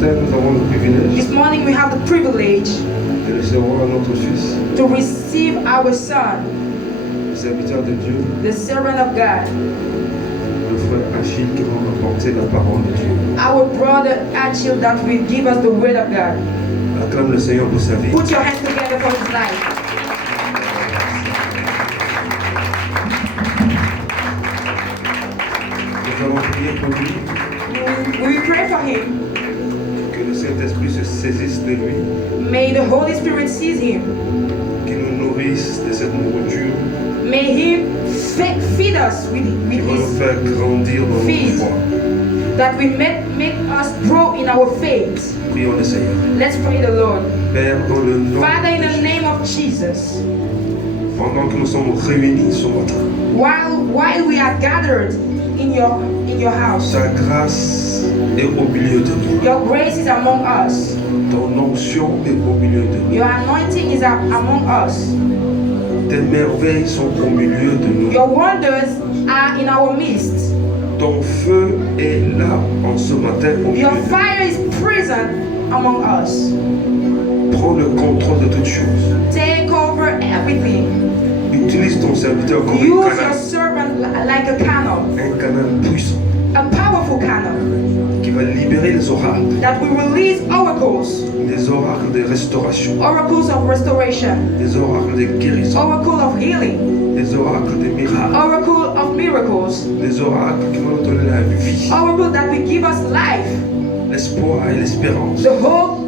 matin, nous avons le privilège This morning we have the privilege de recevoir notre Fils, to receive our Son, le serviteur de Dieu, the servant of God, le frère Achille qui va apporter la parole de Dieu. our brother Achille that will give us the word of God. Acclame le Seigneur pour sa vie. Put your hands together for his life. Nous avons prié pour lui, We pray for him. que le Saint-Esprit se saisisse de lui, May the Holy Spirit seize him. qu'il nous nourrisse de cette nourriture, May he feed us with qui va nous his, faire grandir dans notre Feed. foi. that will make us grow in our faith. Prions le Seigneur. Let's pray the Lord. Père, dans le nom Father, in de the Jésus, name of Jesus, pendant que nous sommes réunis ce matin, while we are gathered in your house, ta grâce est au milieu de nous. your grace is among us. Ton onction est au milieu de nous. Your anointing is among us. Tes merveilles sont au milieu de nous. Your wonders are in our midst. Ton feu est là en ce matin au milieu Your de nous. fire is present among us. Prends le contrôle de toutes choses. Take over everything. Utilise ton serviteur comme un Use your canal, servant like a canal, un canal puissant a powerful canal qui va libérer les oracles, that will release oracles, des oracles de restauration, oracles of restoration, des oracles de guérison, oracle of healing, des oracles de miracles, oracle of miracles, des oracles qui vont nous donner la vie, oracle that will give us life, l'espoir et l'espérance. the hope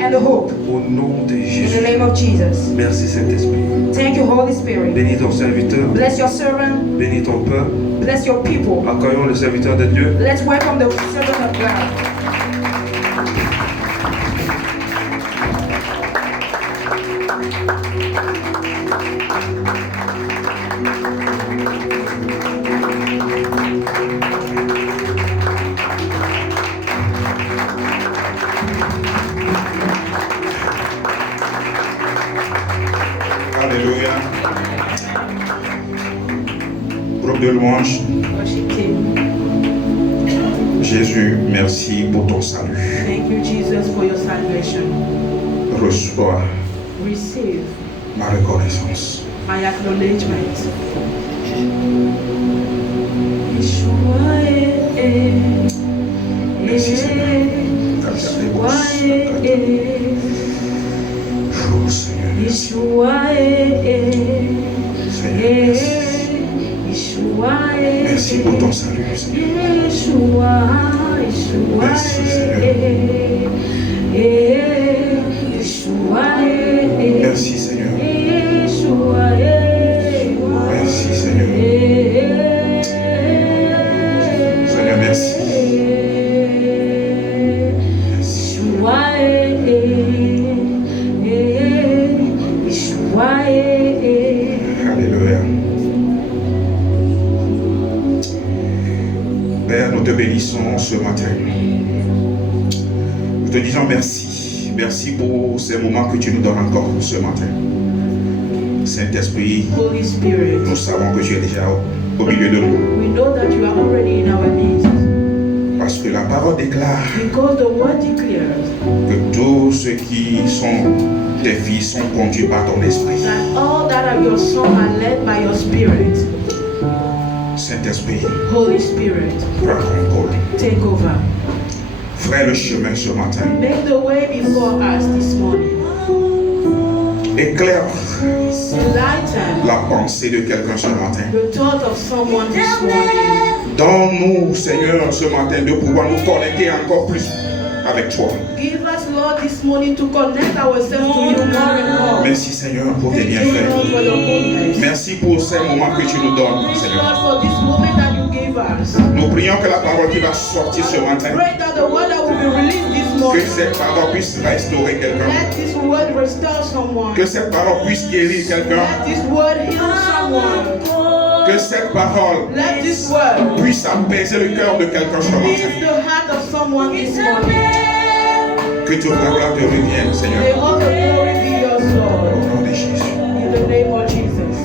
and the hope. Au nom de In the Jésus. name of Jesus. Merci Saint-Esprit. Thank you, Holy Spirit. Bénis ton serviteur, Bless your servant. bénis ton peuple. Bless your people. Accueillons le serviteur de Dieu. Let's welcome the servant of God. Alléluia. Groupe de louanges. Worship team. Jésus, merci pour ton salut. Thank you, Jesus, for your salvation. Reçois Receive ma reconnaissance. my acknowledgement. Yeshua, Merci Seigneur. Yeshua, Oh Seigneur. Yeshua, Seigneur, merci. Yeshua, Merci pour ton salut, Seigneur. Yeshua, Yeshua, Merci, Seigneur. Yeshua, Merci Seigneur. Yeshua, Merci Seigneur. Seigneur, merci. Yeshua, Yeshua, Alléluia. Père, nous te bénissons ce matin. Nous te disons merci. Merci pour ces moments que tu nous donnes encore ce matin. Saint-Esprit, Holy Spirit, nous savons que tu es déjà au milieu de nous. we know that you are already in our midst Parce que la parole déclare because the word declares que tous ceux qui sont tes fils sont conduits par ton esprit. that all that are your sons are led by your spirit. Saint-Esprit, Holy Spirit, prends contrôle. take over. Frère le chemin ce matin. Make the way before us this morning. Éclaire Enlighten la pensée de quelqu'un ce matin. the thought of someone this morning. Donne-nous, Seigneur, ce matin de pouvoir nous connecter encore plus avec toi. Give us, Lord, this morning to connect ourselves to you more and more. Merci, Seigneur, pour tes Thank you, Lord, bienfaits. for your goodness. Merci pour ces moments que tu nous donnes, Thank you, Seigneur. Lord, for this moment that you gave us. Nous prions que la parole qui va sortir ce matin, Pray that the word that will be released this que morning, cette parole puisse restaurer quelqu'un. let this word restore someone. Que cette parole puisse guérir quelqu'un. Let this word heal someone. Que cette parole Let this word puisse apaiser le cœur de quelqu'un ce matin. ease the heart of someone this morning. Que toute la gloire te revienne, May Seigneur. all the glory be yours, Au Lord. nom de Jésus. In the name of Jesus.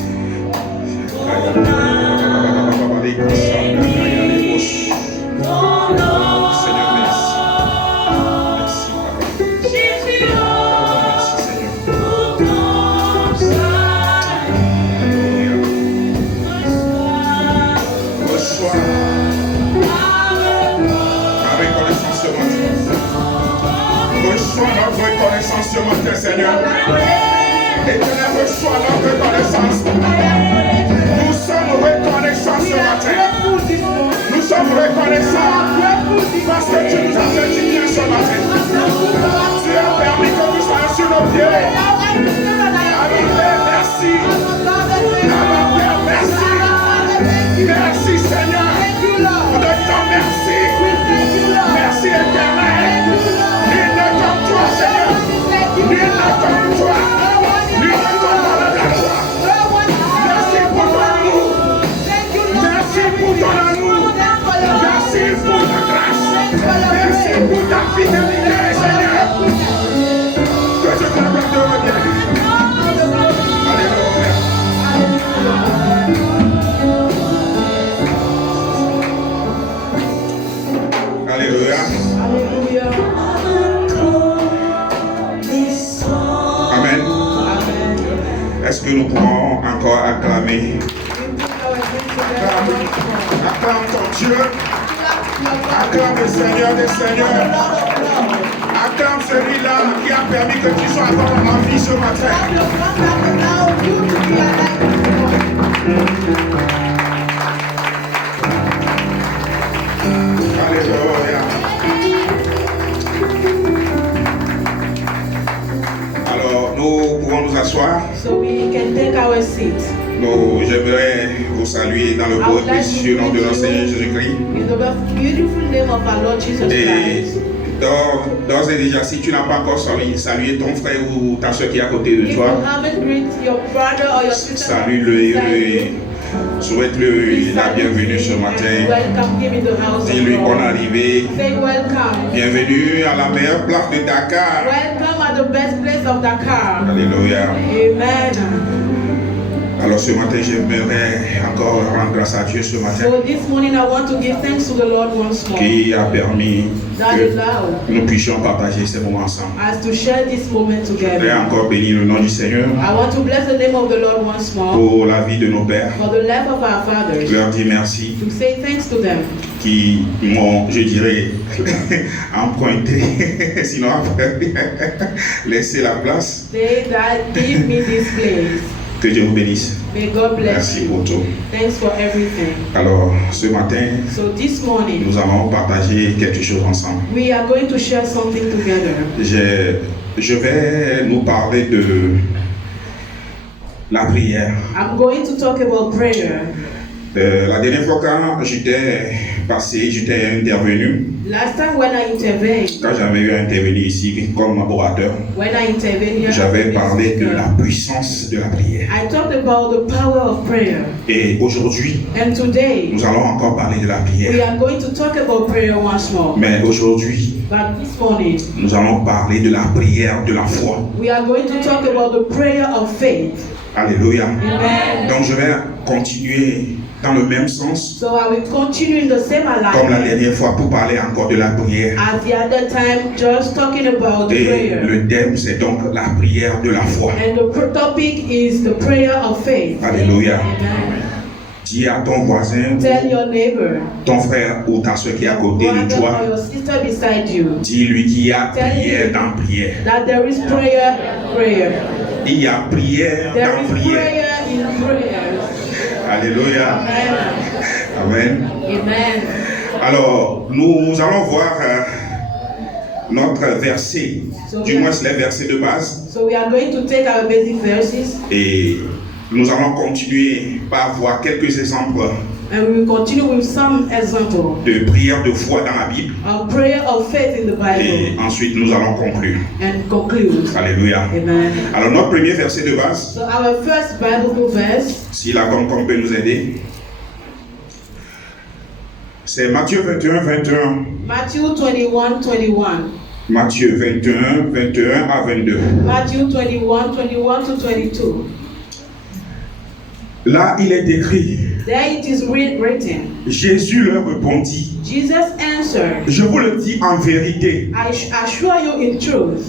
Seigneur, merci. ce matin, Seigneur. Éternel, reçois notre reconnaissance. Nous sommes reconnaissants ce matin. Nous sommes reconnaissants parce que tu nous as fait du bien ce matin. Tu as permis que nous soyons sur nos pieds. Merci. Merci. Merci Seigneur. On te dit merci. Merci éternel. Nul n'est comme toi Seigneur. Nul n'est comme toi. Nul n'est comme la gloire. Merci pour ton amour. Merci pour ton amour. Merci pour ta grâce. Merci pour ta fidélité Seigneur. Que Dieu te remercie. Alléluia. Alléluia. Amen. Est-ce que nous pouvons encore acclamer? Acclame ton Dieu. Acclame le Seigneur des Seigneurs. Acclame celui-là qui a permis que tu sois encore en vie ce matin. Alléluia. Alors, nous pouvons nous asseoir. So we can take our seat. J'aimerais vous saluer dans le beau et précieux nom de notre Seigneur Jésus-Christ. In the beautiful name of our Lord Jesus Et Christ. d'ores et déjà, si tu n'as pas encore salué ton frère ou ta soeur qui est à côté de If toi, you haven't greeted your brother or your sister, salue-le et souhaite-le la bienvenue ce matin. welcome him in the house of Dis-lui qu'on est God. arrivé. Say welcome. Bienvenue à la meilleure place de Dakar. Welcome at the best place of Dakar. Alléluia. Amen. Alors ce matin, j'aimerais encore rendre grâce à Dieu ce matin So this morning I want to give thanks to the Lord once more. qui a permis That que allowed nous puissions partager ces moments ensemble. us to share this moment Je together. voudrais encore bénir le nom du Seigneur I want to bless the name of the Lord once more pour la vie de nos pères. for the life of our fathers. Je leur dis merci To say thanks to them. qui m'ont, je dirais, emprunté, sinon après, laissé la place. They that give me this place. Que Dieu vous bénisse. May God bless Merci you. pour tout. Thanks for everything. Alors, ce matin, So this morning nous allons partager quelque chose ensemble. we are going to share something together. Je vais nous parler de la prière. I'm going to talk about prayer. La dernière fois quand j'étais intervenu, Last time when I intervened, quand j'avais eu à intervenir ici comme orateur, when I intervened here, j'avais parlé de la puissance de la prière. I talked about the power of prayer. Et aujourd'hui, And today nous allons encore parler de la we prière. are going to talk about prayer once more. Mais aujourd'hui, But this morning nous allons parler de la prière de la foi. we are going to talk about the prayer of faith. Alléluia. Amen. Donc je vais continuer dans le même sens So I will continue in the same comme la alignment dernière fois pour parler encore de la prière. as the other time, just talking about the Et prayer. le thème c'est donc la prière de la foi. And the topic is the prayer of faith. Alléluia. Amen. Dis à ton voisin, Tell your neighbor, ton frère ou ta soeur qui est à côté de brother or toi, your sister beside you, dis-lui qu'il y a prière dans prière. that there is prayer, prayer. Il y a prière There dans is prière. prayer in prayers. Alléluia. Amen. Amen. Amen. Alors, nous allons voir notre verset, du moins les versets de base, So we are going to take our basic verses et nous allons continuer par voir quelques exemples and we will continue with some example de prières de foi dans la Bible, of prayer of faith in the et Bible ensuite nous allons conclure. and conclude. Alléluia. Amen. Alors, notre premier verset de base, So our first Bible verse, si la Concom peut nous aider, c'est Matthieu 21, 21. Matthew 21, 21. Matthieu 21, 21 à 22. Matthew 21, 21 to 22. Là, il est écrit, There it is written. Jésus leur répondit, Jesus answered, je vous le dis en vérité, I assure you in truth,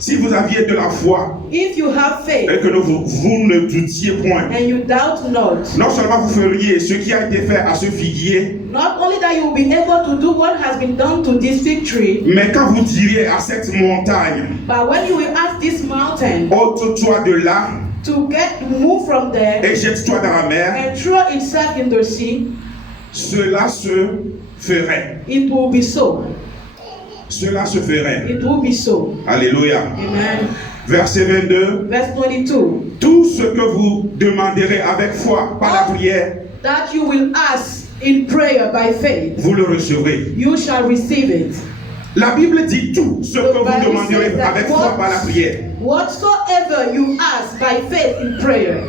Si vous aviez de la foi if you have faith et que vous ne doutiez point, and you doubt not, non seulement vous feriez ce qui a été fait à ce figuier, not only that you will be able to do what has been done to this fig tree, mais quand vous diriez à cette montagne, but when you will ask this mountain ôte-toi de là to move from there et jette-toi dans la mer, and throw itself in the sea, cela se ferait. it will be so. Cela se ferait. It will be so. Alléluia. Amen. Verset 22. Verse 22. Tout ce que vous demanderez avec foi par la prière, That you will ask in prayer by faith, vous le recevrez. you shall receive it. La Bible dit tout ce que vous demanderez avec foi par la prière. Whatsoever you ask by faith in prayer.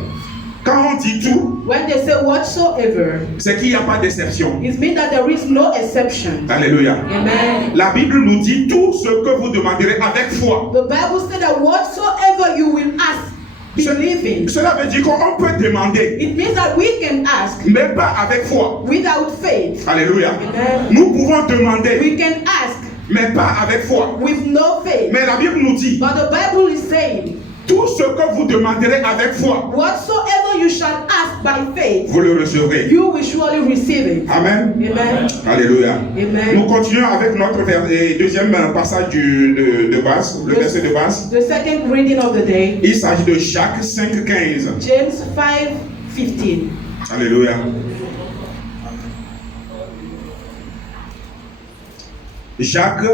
Quand on dit tout, When they say whatsoever, c'est qu'il n'y a pas d'exception. it means that there is no exception. Alléluia. Amen. La Bible nous dit tout ce que vous demanderez avec foi. The Bible says that whatsoever you will ask, believing. Cela veut dire qu'on peut demander, It means that we can ask mais pas avec foi. without faith. Alléluia. Amen. Nous pouvons demander, We can ask mais pas avec foi. with no faith. Mais la Bible nous dit, But the Bible is saying, tout ce que vous demanderez avec foi, whatsoever you shall ask by faith, vous le recevrez. you will surely receive it. Amen. Amen. Alléluia. Amen. Nous continuons avec notre deuxième passage de base, le verset de base. The second reading of the day, Il s'agit de Jacques 5,15. James 5:15. Alléluia. Jacques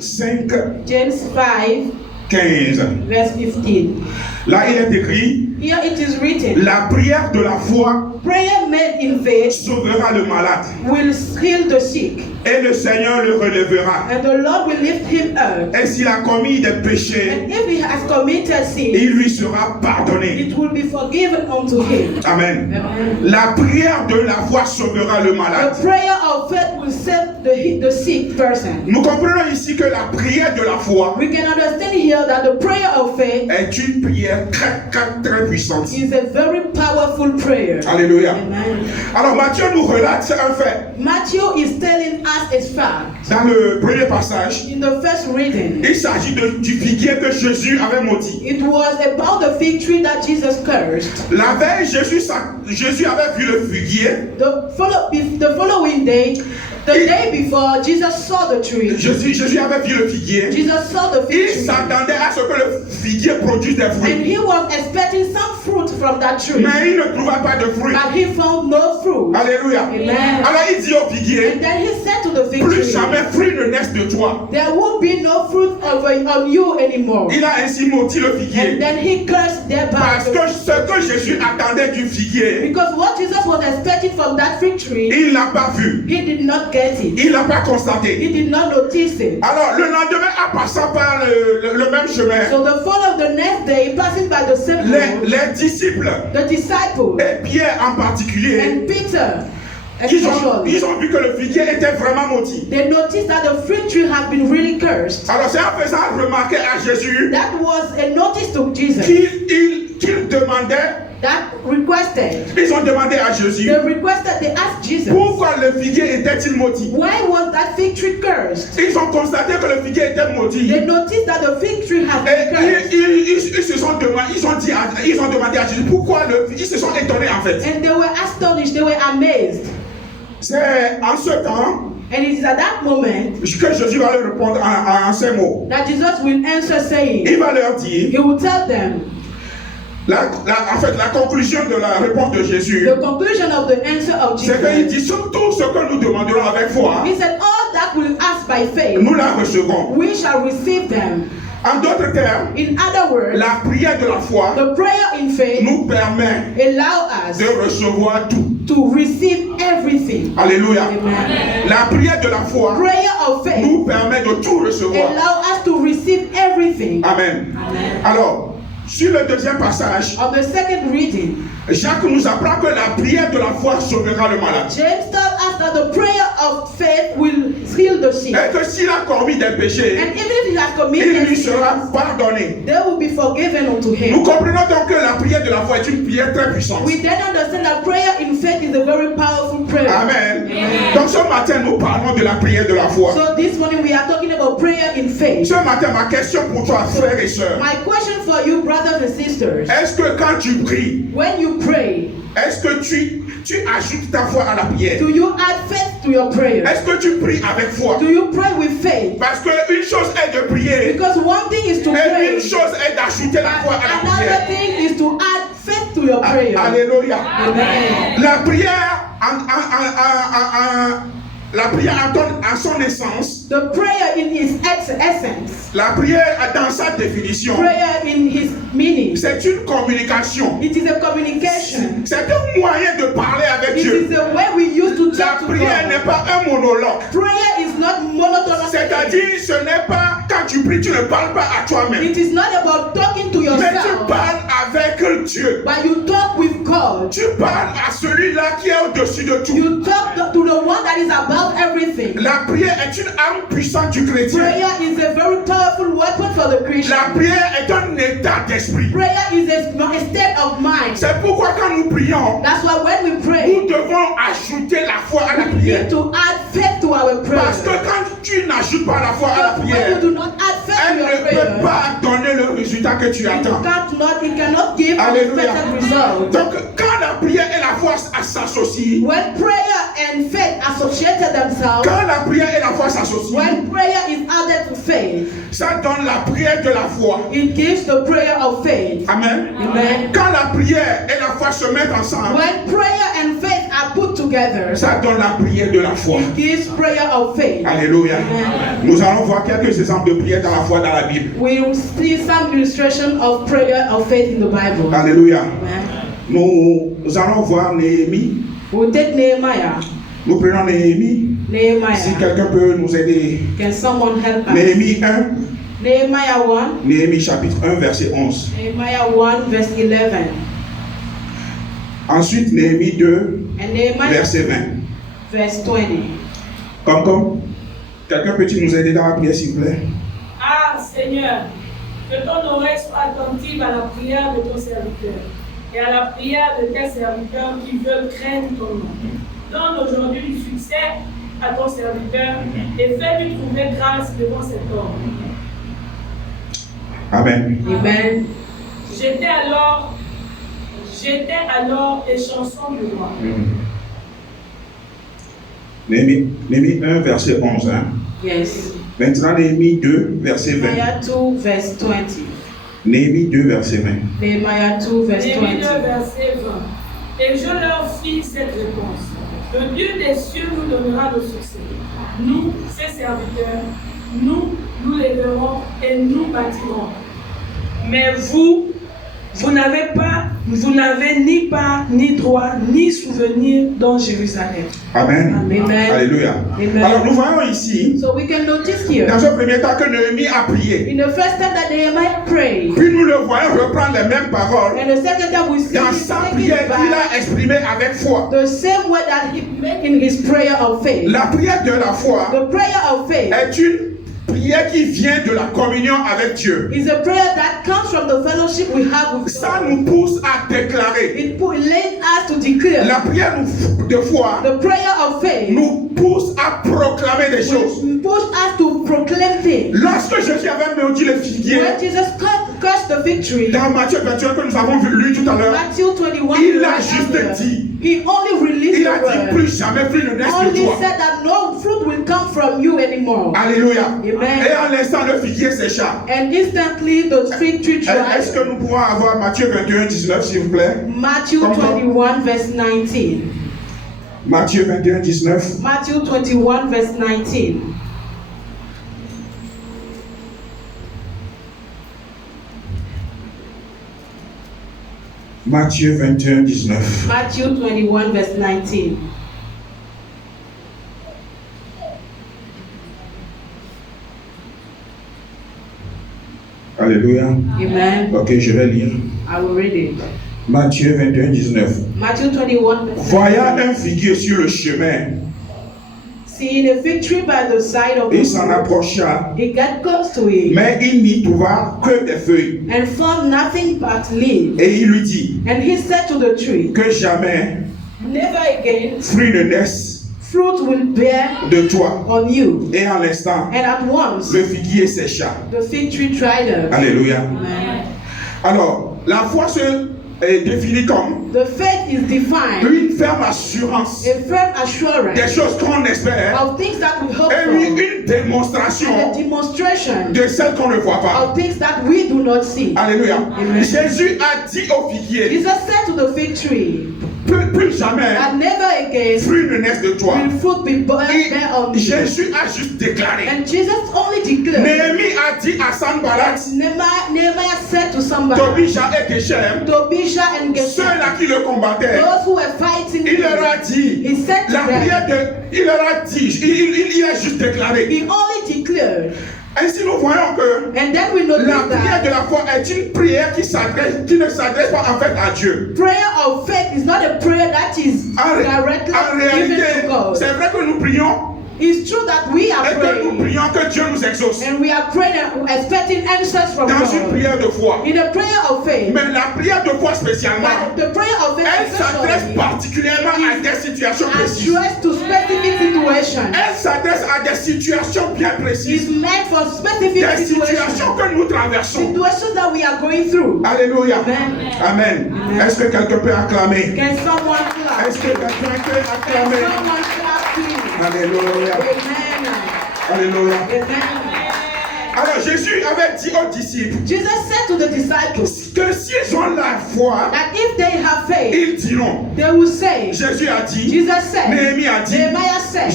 5, James 5, 15. verse 15. Là, il est écrit, Here it is written, la prière de la foi prayer made in faith sauvera le malade, will heal the sick, et le Seigneur le relèvera. and the Lord will lift him up. Et s'il a commis des péchés, And if he has committed sin, il lui sera pardonné. it will be forgiven unto him. Amen. Amen. La prière de la foi sauvera le malade. The prayer of faith will save the sick person. Nous comprenons ici que la prière de la foi We can understand here that the prayer of faith est une prière très puissante. is a very powerful prayer. Alléluia. Amen. Alors Matthieu nous relate un fait. Matthew is telling us a fact. Dans le premier passage, In the first reading, il s'agit du figuier que Jésus avait maudit. it was about the fig tree that Jesus cursed. La veille, Jésus avait vu le figuier. The following day, the day before, Jesus saw the tree. Jésus avait vu le figuier. Jesus saw the fig Il tree. s'attendait à ce que le figuier produise des And fruits. he was expecting some fruit from that tree. Mais il ne trouva pas de fruits. But he found no fruit. Alléluia. Amen. Alors il dit au figuier, And then he said to the fig plus tree, jamais fruit ne naisse de toi. there will be no fruit on you anymore. Il a ainsi maudit le And figuier. then he cursed thereby. Parce que ce que Jésus attendait du figuier, Because what Jesus was expecting from that fig tree, il n'a pas vu. he did not get it. Il n'a pas constaté. He did not notice it. Alors le lendemain, en passant par le même chemin, So the fall of the next day, passing by the same road, les disciples, the disciples et Pierre en particulier, and Peter, ils especially, ont vu que le figuier était vraiment maudit. they noticed that the fig tree had been really cursed. Alors c'est en faisant remarquer à Jésus That was a notice to Jesus qu'il demandait, that requested. ils ont demandé à Jésus, They asked Jesus, pourquoi le figuier était-il maudit? why was that fig tree cursed? Ils ont constaté que le figuier était maudit. They noticed that the fig tree had Et been cursed. ils se sont demandé, ils ont demandé à Jésus pourquoi ils se sont étonnés en fait. And they were astonished, they were amazed. C'est en ce temps And it is at that moment que Jésus va leur répondre en ces mots. that Jesus will answer saying, Il va leur dire, he will tell them, en fait, la conclusion de la réponse de Jésus, the conclusion of the answer of c'est qu'il Jesus. dit tout ce que nous demanderons avec foi, He said, all that we'll ask by faith, nous la recevrons. we shall receive them. En d'autres termes, In other words, la prière de la foi the prayer in faith nous permet allow us de recevoir tout. to receive everything. Alléluia. Amen. La prière de la foi Prayer of faith nous permet de tout recevoir. allow us to receive everything. Amen. Amen. Alors, sur le deuxième passage, On the second reading, Jacques nous apprend que la prière de la foi sauvera le malade. James tells us us that the prayer of faith will heal the sick. Et que s'il a commis des péchés, And even if he has il committed lui sera sins, pardonné. they will be forgiven unto Nous him. comprenons donc que la prière de la foi est une prière très puissante. We then understand that prayer in faith is a very powerful prayer. Amen. Donc ce matin, nous parlons de la prière de la foi. So this morning we are talking about prayer in faith. Ce matin, ma question pour toi, frères et sœurs, My question for you, brothers and sisters, est-ce que quand tu pries, when you pray, est-ce que tu ajoutes ta foi à la prière? do you add faith to your prayer? Est-ce que tu pries avec foi? Do you pray with faith? Parce qu'une chose est de prier, Because one thing is to et pray, une chose est d'ajouter la foi à la another prière. thing is to add faith to your prayer. Alléluia. Amen. La prière, la prière en son essence, The prayer in its essence, la prière dans sa définition, prayer in his meaning, c'est une communication. it is a communication. C'est un moyen de parler avec It Dieu. is the way we use to La talk to prière n'est God. pas un monologue. Prayer is not monotonous. C'est-à-dire, ce n'est pas quand tu pries, tu ne parles pas à toi-même. It is not about talking to Mais tu yourself, parles avec Dieu. but you talk with God. Tu parles à celui-là qui est au-dessus de tout. You talk to the one that is above everything. La prière est une arme puissante du chrétien. Prayer is a very powerful weapon for the La Christian. prière est un état d'esprit. Prayer is a state of mind. C'est pourquoi quand nous prions, That's why when we nous pray, devons ajouter la foi à la we prière. need to add faith to our Parce que prayer. quand tu n'ajoutes pas la foi à la Because when prière, you do not add faith elle to your ne peut prayer, pas donner le résultat que tu attends. it cannot give Alléluia. expected result. Donc quand la prière et la foi s'associent, When prayer and faith associated themselves, quand la prière et la foi s'associent, when prayer is added to faith, ça donne la prière de la foi. it gives the prayer of faith. Amen. Amen. Quand la prière et la foi se mettent ensemble, When prayer and faith are put together, ça donne la prière de la foi. it gives prayer of faith. Alléluia. Amen. Nous allons voir quelques exemples de prière dans la foi dans la Bible. We will see some illustration of prayer of faith in the Bible. Alléluia. Amen. Nous allons voir Néhémie. We'll take Nehemiah. Nous prenons Néhémie. Si Nehemiah. quelqu'un peut nous aider. Can someone help us? Néhémie 1. Nehemiah 1. Néhémie chapitre 1 verset 11. Nehemiah 1 verse 11. Ensuite Néhémie 2 And Nehemiah verset 20. verse 20. Comme. Quelqu'un peut-il nous aider dans la prière s'il vous plaît? Ah Seigneur, que ton oreille soit attentive à la prière de ton serviteur et à la prière de tes serviteurs qui veulent craindre ton nom. Donne aujourd'hui du succès à ton serviteur et fais-lui trouver grâce devant cet homme. Amen. Amen. J'étais alors des chansons du roi. Néhémie 1 verset 11. Hein? Yes. Maintenant Néhémie 2 verset 20. Nehemiah 2 verse 20. Néhémie 2 verset 20. Nehemiah 2 verse Néhémie 2 20. verset 20. Et je leur fis cette réponse. Le Dieu des cieux nous donnera le succès. Nous, ses serviteurs, nous les verrons et nous bâtirons. Mais vous n'avez ni part, ni droit, ni souvenir dans Jérusalem. Amen. Amen. Alléluia. Amen. Alors nous voyons ici, So we can notice here, dans un premier temps, que Néhémie a prié. in the first time that Nehemiah prayed, Puis nous le voyons reprendre les mêmes paroles and the second time we see dans him sa taking prière it qu'il back a exprimée avec foi. the same way that he made in his prayer of faith. La prière de la foi The prayer of faith est une prière qui vient de la communion avec Dieu. is a prayer that comes from the fellowship we have with Ça God. nous pousse à déclarer. It leads us to declare. La prière de foi The prayer of faith nous pousse à proclamer des choses. will push us to proclaim things. Lorsque Jésus avait maudit les figuiers, When Jesus cursed the victory, dans Matthieu 21 que nous avons lu tout à l'heure, Matthew 21, il a right juste earlier, dit, he only released il a the dit word. plus jamais fruit ne naisse de Only toi. said that no fruit will come from you anymore. Alléluia. Amen. Et en l'instant, le figuier sécha. And instantly the fig tree Est-ce que dried. nous pouvons avoir Matthieu 21, 19, s'il vous plaît? Matthew Comme ça. 21 verse 19. Matthieu 21, 19. Matthew 21 verse 19. Matthieu 21, 19. Matthew 21 verse 19. Alléluia. Amen. Ok, je vais lire. I will read it. Matthieu 21, 19. Matthew 21 verse 19. Voyant un figuier sur le chemin, seeing a fig tree by the side of the Il s'en road, approcha, he got close to it mais il n'y trouva que des feuilles. and found nothing but leaves. Et il lui dit And he said to the tree, que jamais never again fruit ne naisse fruit will bear de toi. on you. Et en l'instant, And at once le figuier sécha. the fig tree dried up. Alléluia. Amen. Alors, la foi se définit comme The faith is defined une ferme assurance a firm des assurance choses qu'on espère of things that we hope et for, une démonstration and a demonstration de celles qu'on ne voit pas. of things that we do not see. Alléluia. Amen. Jésus a dit au figuier, Jesus said to the fig tree, plus jamais that never again fruit ne naisse de toi. will fruit be bear on Et you. Jésus a juste déclaré. And Jesus only declared. Néhémie a dit à Sanballat, Nehemiah said to somebody, Tobija et Geshem, Tobijah and Geshem, ceux-là qui le combattaient, those who were fighting, il leur a dit, he said to la prière them, de, il leur a dit, il a juste déclaré. he only declared. Ainsi nous voyons que And then we notice la prière that de la foi est une prière qui ne s'adresse pas en fait à Dieu. prayer of faith is not a prayer that is En directly réalité, given to God. c'est vrai que nous prions It's true that we are et que nous praying, prions que Dieu nous exauce and we are praying and expecting answers from dans une God. prière de foi. In a prayer of faith, Mais la prière de foi spécialement, but the prayer of faith elle s'adresse especially particulièrement à des situations précises. addressed to specific situations. Elle s'adresse à des situations bien It's précises. meant for specific Des situations situations. que nous traversons. Situations that we are going through. Alléluia. Amen. Amen. Amen. Est-ce que quelqu'un peut acclamer? Can someone clap? Est-ce que quelqu'un peut Can acclamer? someone clap please? Alléluia. Amen. Alléluia. Amen. Alors Jésus avait dit aux disciples Jesus said to the disciples que s'ils ont la foi, that if they have faith, ils diront. they will say, Jésus a dit, Jesus said, Néhémie a dit, Nehemiah said,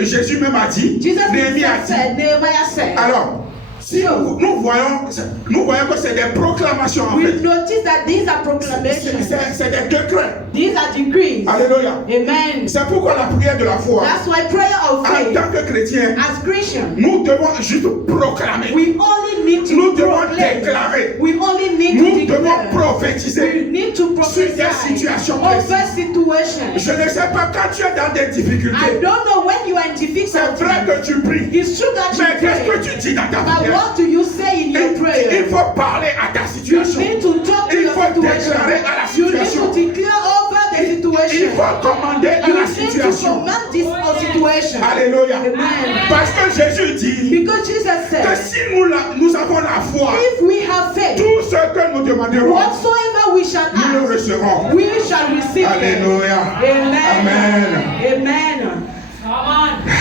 Jésus même a dit, Jesus Néhémie a himself dit. said, Nehemiah said. Alors, si nous voyons que c'est des proclamations en We fait. notice that these are proclamations. C'est des décrets. These are decrees. Alléluia. Amen. C'est pourquoi la prière de la foi, That's why prayer of en faith, tant que chrétien, as Christians, nous devons juste proclamer. we only need to Nous devons proclaim. déclarer. We only need Nous to devons declare. We prophétiser. need to prophesy des situations over précises. situations. Je ne sais pas quand tu es dans des I difficultés. don't know when you are in C'est difficulty. vrai que tu pries. It's true that you Mais qu'est-ce pray. que tu dis dans ta But prière? what do you say in your Il prayer? faut parler à ta You situation. need to talk to Il your faut situation. déclarer à la You need situation. to declare over the Il situation. faut commander à You la need to situation. command this situation. Alléluia. Amen. Parce que Jésus dit Because Jesus que said, si nous avons la foi, if we have faith, tout ce que nous demanderons, whatsoever we shall nous le ask, recevrons. we shall receive it. Alléluia. Amen. Amen. Amen.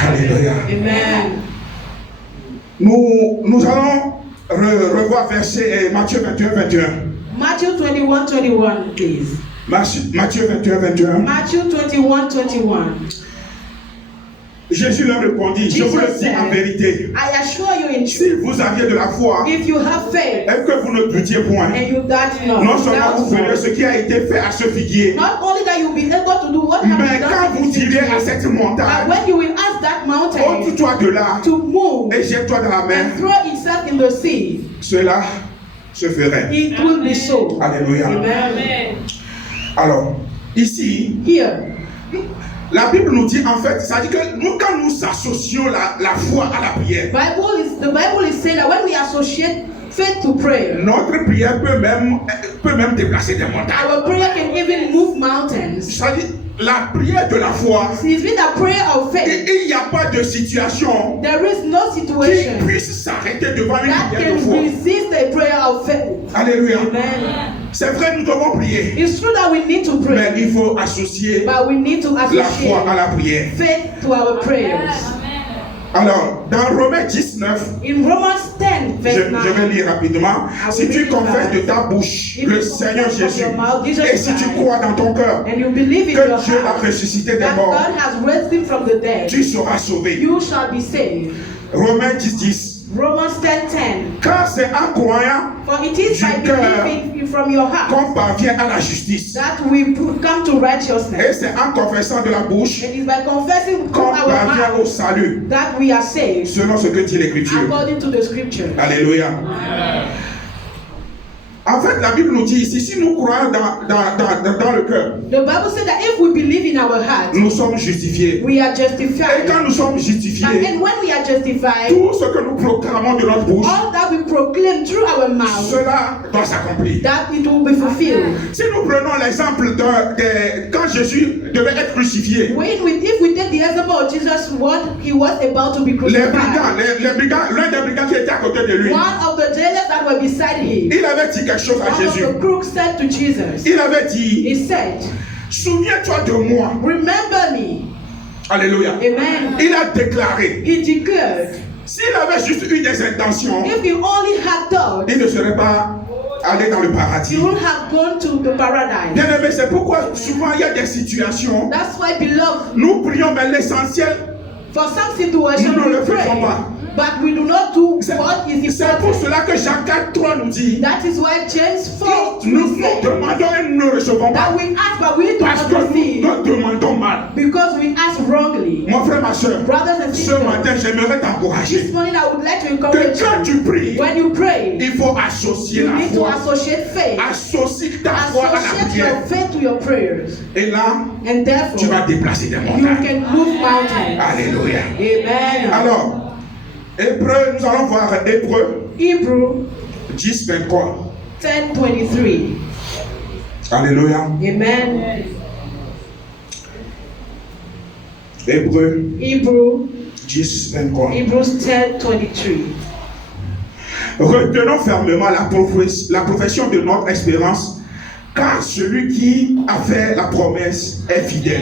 Alléluia. Amen. Nous allons revoir verset Matthieu 21. Matthew 21:21, please. Matthieu 21. Matthew 21:21. Jésus leur répondit, je vous le dis en vérité, I assure you in truth, si vous aviez de la foi if you have faith et que vous ne doutiez point, and you doubt not, non seulement vous ferez ce qui a été fait à ce figuier, not only that you'll be able to do what has mais been quand done vous in this direz à victory, cette but montagne, when you will ask that mountain ôte-toi de là to move et jette-toi dans la mer, and throw itself in the sea, cela se ferait. it will be so. Alléluia. Amen. Alors, ici, Here, la Bible nous dit en fait, ça dit que nous, quand nous associons la foi à la prière, the Bible is saying that when we associate faith to prayer, notre prière peut même déplacer des montagnes. our prayer can even move mountains. Ça dit, la prière de la foi, It's been a prayer of faith. il n'y a pas de situation There is no qui situation puisse s'arrêter devant une that prière de can foi. resist a prayer of faith. Alléluia. Amen. C'est vrai, nous devons prier, It's true that we need to mais pray, il faut associer but we need to la foi à associate la prière. faith to our prayers. Alors, dans Romains 19, In Romans 10, verse je 9, vais lire rapidement. Si tu confesses de ta bouche le Seigneur Jésus, et si tu crois dans ton cœur and you believe in que your Dieu l'a heart ressuscité des that morts, God has raised him from the dead, tu seras sauvé. you shall be saved. Romains 10. Romans 10:10. Car c'est en croyant For it is by du cœur believing from your heart qu'on parvient à la justice. that we come to Et righteousness. c'est en confessant de la bouche It is by confessing with qu'on our parvient au mouth salut, that we are saved, selon ce que dit l'Écriture. according to the scripture. Alléluia. En fait, la Bible nous dit ici, si nous croyons dans le cœur, The Bible said that if we believe in our heart, nous sommes justifiés. we are Et justified. quand nous sommes justifiés, And when we are justified, tout ce que nous proclamons de notre bouche, all that we proclaim through our mouth, cela doit s'accomplir. that it will be fulfilled. Si nous prenons l'exemple de quand Jésus devait être crucifié, If we take the example of Jesus, what he was about to be crucified, l'un des brigands qui était à côté de lui, one of the jailers that were beside him, il avait dit quelque chose à one of Jésus. the crooks said to Jesus, Il avait dit, he said, souviens-toi de moi. remember me. Alléluia. Amen. Il a déclaré, He declared, s'il avait juste eu des intentions, if he only had thought, il ne serait pas allé dans le he paradis. would have gone to the paradise. Bien aimé, c'est pourquoi souvent il y a des situations, That's why, beloved, nous prions, mais l'essentiel, for some situations nous ne le we pray, faisons pas. but we do not do C'est what is c'est pour important. cela que Jean 4:3 nous dit, That is why James 4 nous said demandons et nous ne recevons pas. that we ask but we do Parce not que nous receive demandons mal. because we ask wrongly. Mon frère, ma soeur, Brothers and ce sisters, matin, j'aimerais this t'encourager morning I would like to que encourage quand you. tu pries, When you pray, il faut associer you la need to foi. associate faith. Associe ta foi à la Associate prière. your faith to your prayers. Et là, And tu vas therefore, déplacer des you montagnes. can move mountains. Alléluia. Amen. Alors, Hébreu, nous allons voir Hébreu Hebrew 10, 23. 10:23. Alléluia. Amen. Hébreu Hebrew 10, 23. Hebrews 10:23. Retenons fermement la profession de notre espérance, car celui qui a fait la promesse est fidèle.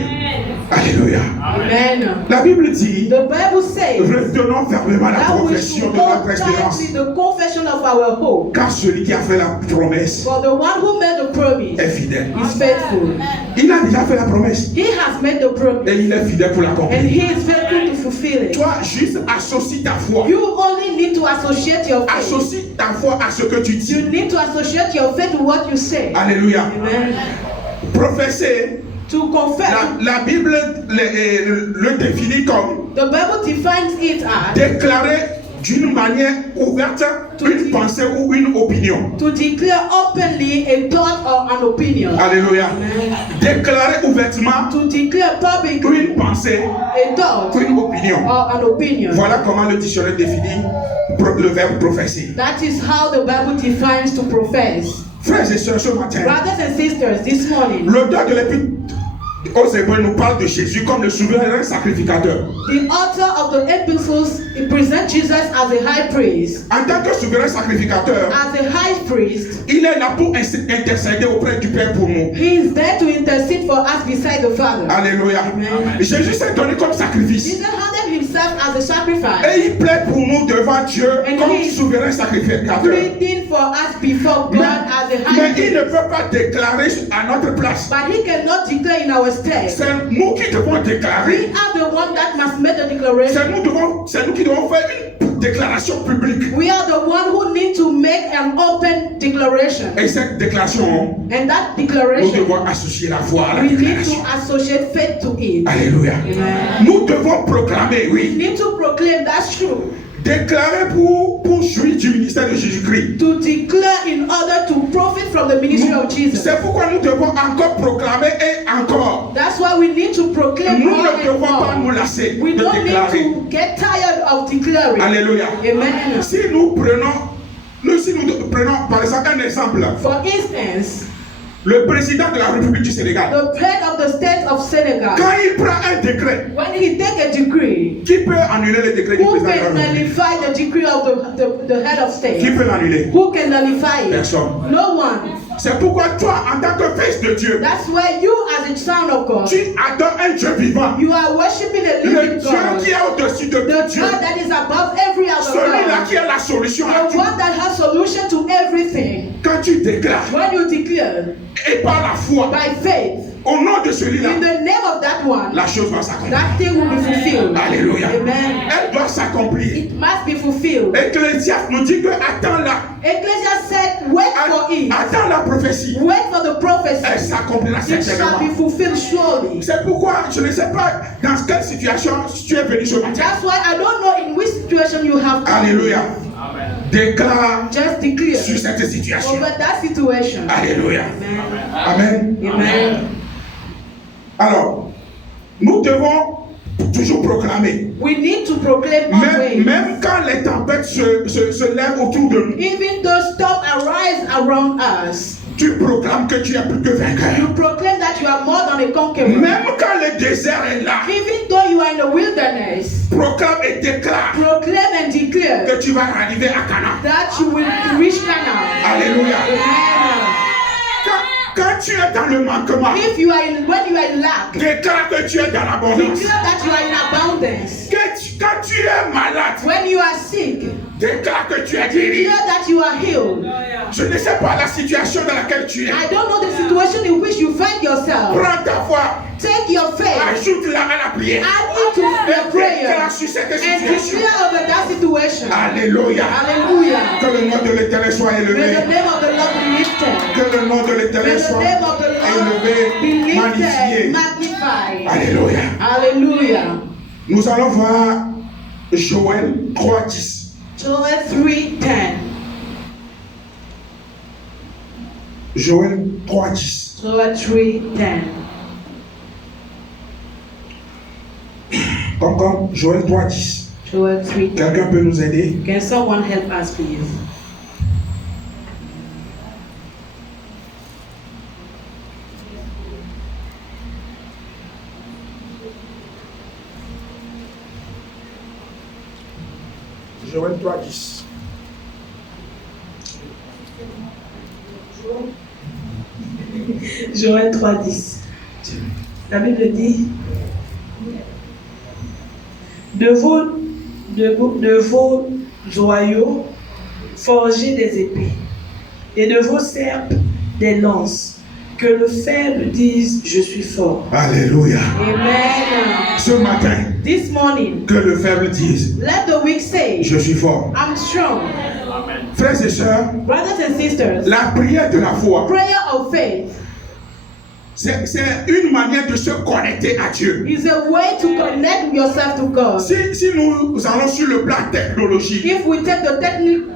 Alléluia. Amen. La Bible dit, The Bible says retenons fermement la that we profession should de notre hold espérance, tightly the confession of our hope. car celui qui a fait la promesse For the one who made the promise est fidèle. is faithful. Il a déjà fait la promesse He has made the promise et il est fidèle pour and l'accomplir. he is faithful to fulfill it. Toi, juste associe ta foi. You only need to associate your faith. Associe ta foi à ce que tu You dis. need to associate your faith to what you say. Alléluia. Amen. Prophétie, To confess. la Bible le définit comme The Bible defines it as déclarer d'une manière ouverte une pensée ou une opinion. to declare openly a thought or an opinion. Alléluia. Amen. Déclarer ouvertement To declare publicly une pensée a thought ou une opinion. or an opinion. Voilà comment le dictionnaire définit le verbe prophétie. That is how the Bible defines to profess. Frères et sœurs, ce matin, Brothers and sisters, this morning, l'auteur de l'épître aux Hébreux nous parle de Jésus comme le souverain sacrificateur. the author of the epistles presents Jesus as a high priest. En tant que souverain sacrificateur, As a high priest, il est là pour intercéder auprès du Père pour nous. he is there to intercede for us beside the Father. Alléluia. Amen. Jésus s'est donné comme sacrifice. Jesus handed himself as a sacrifice, Et il plaide pour nous devant Dieu And comme he- souverain sacrificateur. pleading for us before God as a high Mais il priest. ne peut pas déclarer à notre place. But he cannot declare in our stead. C'est nous qui devons We déclarer. are the one that must make the declaration. C'est nous qui devons faire une déclaration publique. We are the one who need to make an open declaration. Et cette déclaration, And that nous declaration, devons associer la foi à la we need to déclaration. associate faith to it. Alléluia. Amen. Nous devons proclamer, We oui. need to proclaim, that's true. Déclarer pour jouir du ministère de Jésus-Christ. To declare in order to profit from the ministry of Jesus. C'est pourquoi nous devons encore proclamer et encore. That's why we need to proclaim Nous more ne devons pas and nous more. lasser We de don't need déclarer. to get tired of declaring. Alléluia. Amen. Si nous prenons par exemple un exemple, For instance, le président de la République du Sénégal, the head of the state of Senegal, quand il prend un décret, when he take a decree, qui peut annuler le décret du who président de la can République? nullify the decree of the head of Qui state? peut l'annuler? Who can nullify it? Personne. No one. C'est pourquoi toi, en tant que fils de Dieu, That's why you, as a son of God, tu adores un Dieu vivant. you are worshiping a Le living Dieu God, qui est au-dessus de the tout Dieu. God that is above every other Celui-là God, qui est la solution à the tout. one that has solution to everything. Quand tu déclares When you declare et par la foi, by faith au nom de celui-là, in the name of that one, la chose va s'accomplir. that thing will be fulfilled. Alléluia. Amen. Elle doit s'accomplir. It must be fulfilled. Ecclésiaste nous dit que attends-la. Ecclesiastes said, wait for it. Attends la prophétie. Wait for the Elle prophecy. s'accomplira It shall certainement. be fulfilled surely. C'est pourquoi je ne sais pas dans quelle situation tu es venu ce matin. That's why I don't know in which situation you have come. Alléluia. Déclare Just declare sur cette situation. over that situation. Alléluia. Amen. Amen. Amen. Alors, nous devons toujours proclamer. We need to proclaim always. Même quand les tempêtes se lèvent autour de nous, Even though storm arise around us, tu proclames que tu es plus que vainqueur. you proclaim that you are more than a conqueror. Même quand le désert est là, Even though you are in the wilderness, proclame et déclare proclaim and declare que tu vas arriver à Canaan. that you will reach Canaan. Alléluia. Amen. Quand tu es dans le manquement, If you are when you are in lack, déclare que tu es dans l'abondance. declare that you are in abundance. Quand tu es malade, When you are sick, déclare que tu es guéri. declare that you are healed. Je ne sais pas la situation dans laquelle tu es. I don't know the situation in which you find yourself. Prends ta foi, Take your faith, ajoute-la à la prière. add it to Et your prayer, déclare sur cette and situation. declare over that situation. Alléluia. Hallelujah. Que le nom de l'Éternel soit May élevé. the name of the Lord be lifted. Que le nom de May l'Éternel the soit name of the Lord be élevé, lifted, magnifié. magnified. Alléluia. Hallelujah. Nous allons voir Joël 3:10. Joel 3:10. Joël 3:10. Joel 3:10. Comme Joël 3:10. Joel 3:10. Quelqu'un peut nous aider? Can someone help us, please? Joël 3:10. Joël 3:10. La Bible dit de vos joyaux forgez des épées et de vos serpes des lances. Que le faible dise je suis fort. Alléluia. Amen. Ce matin, This morning, que le faible dise, let the weak say, je suis fort. I'm strong. Frères et sœurs, Brothers and sisters, la prière de la foi, prayer of faith c'est une manière de se connecter à Dieu. is a way to connect yourself to God. Si nous allons sur le plan technologique, If we take the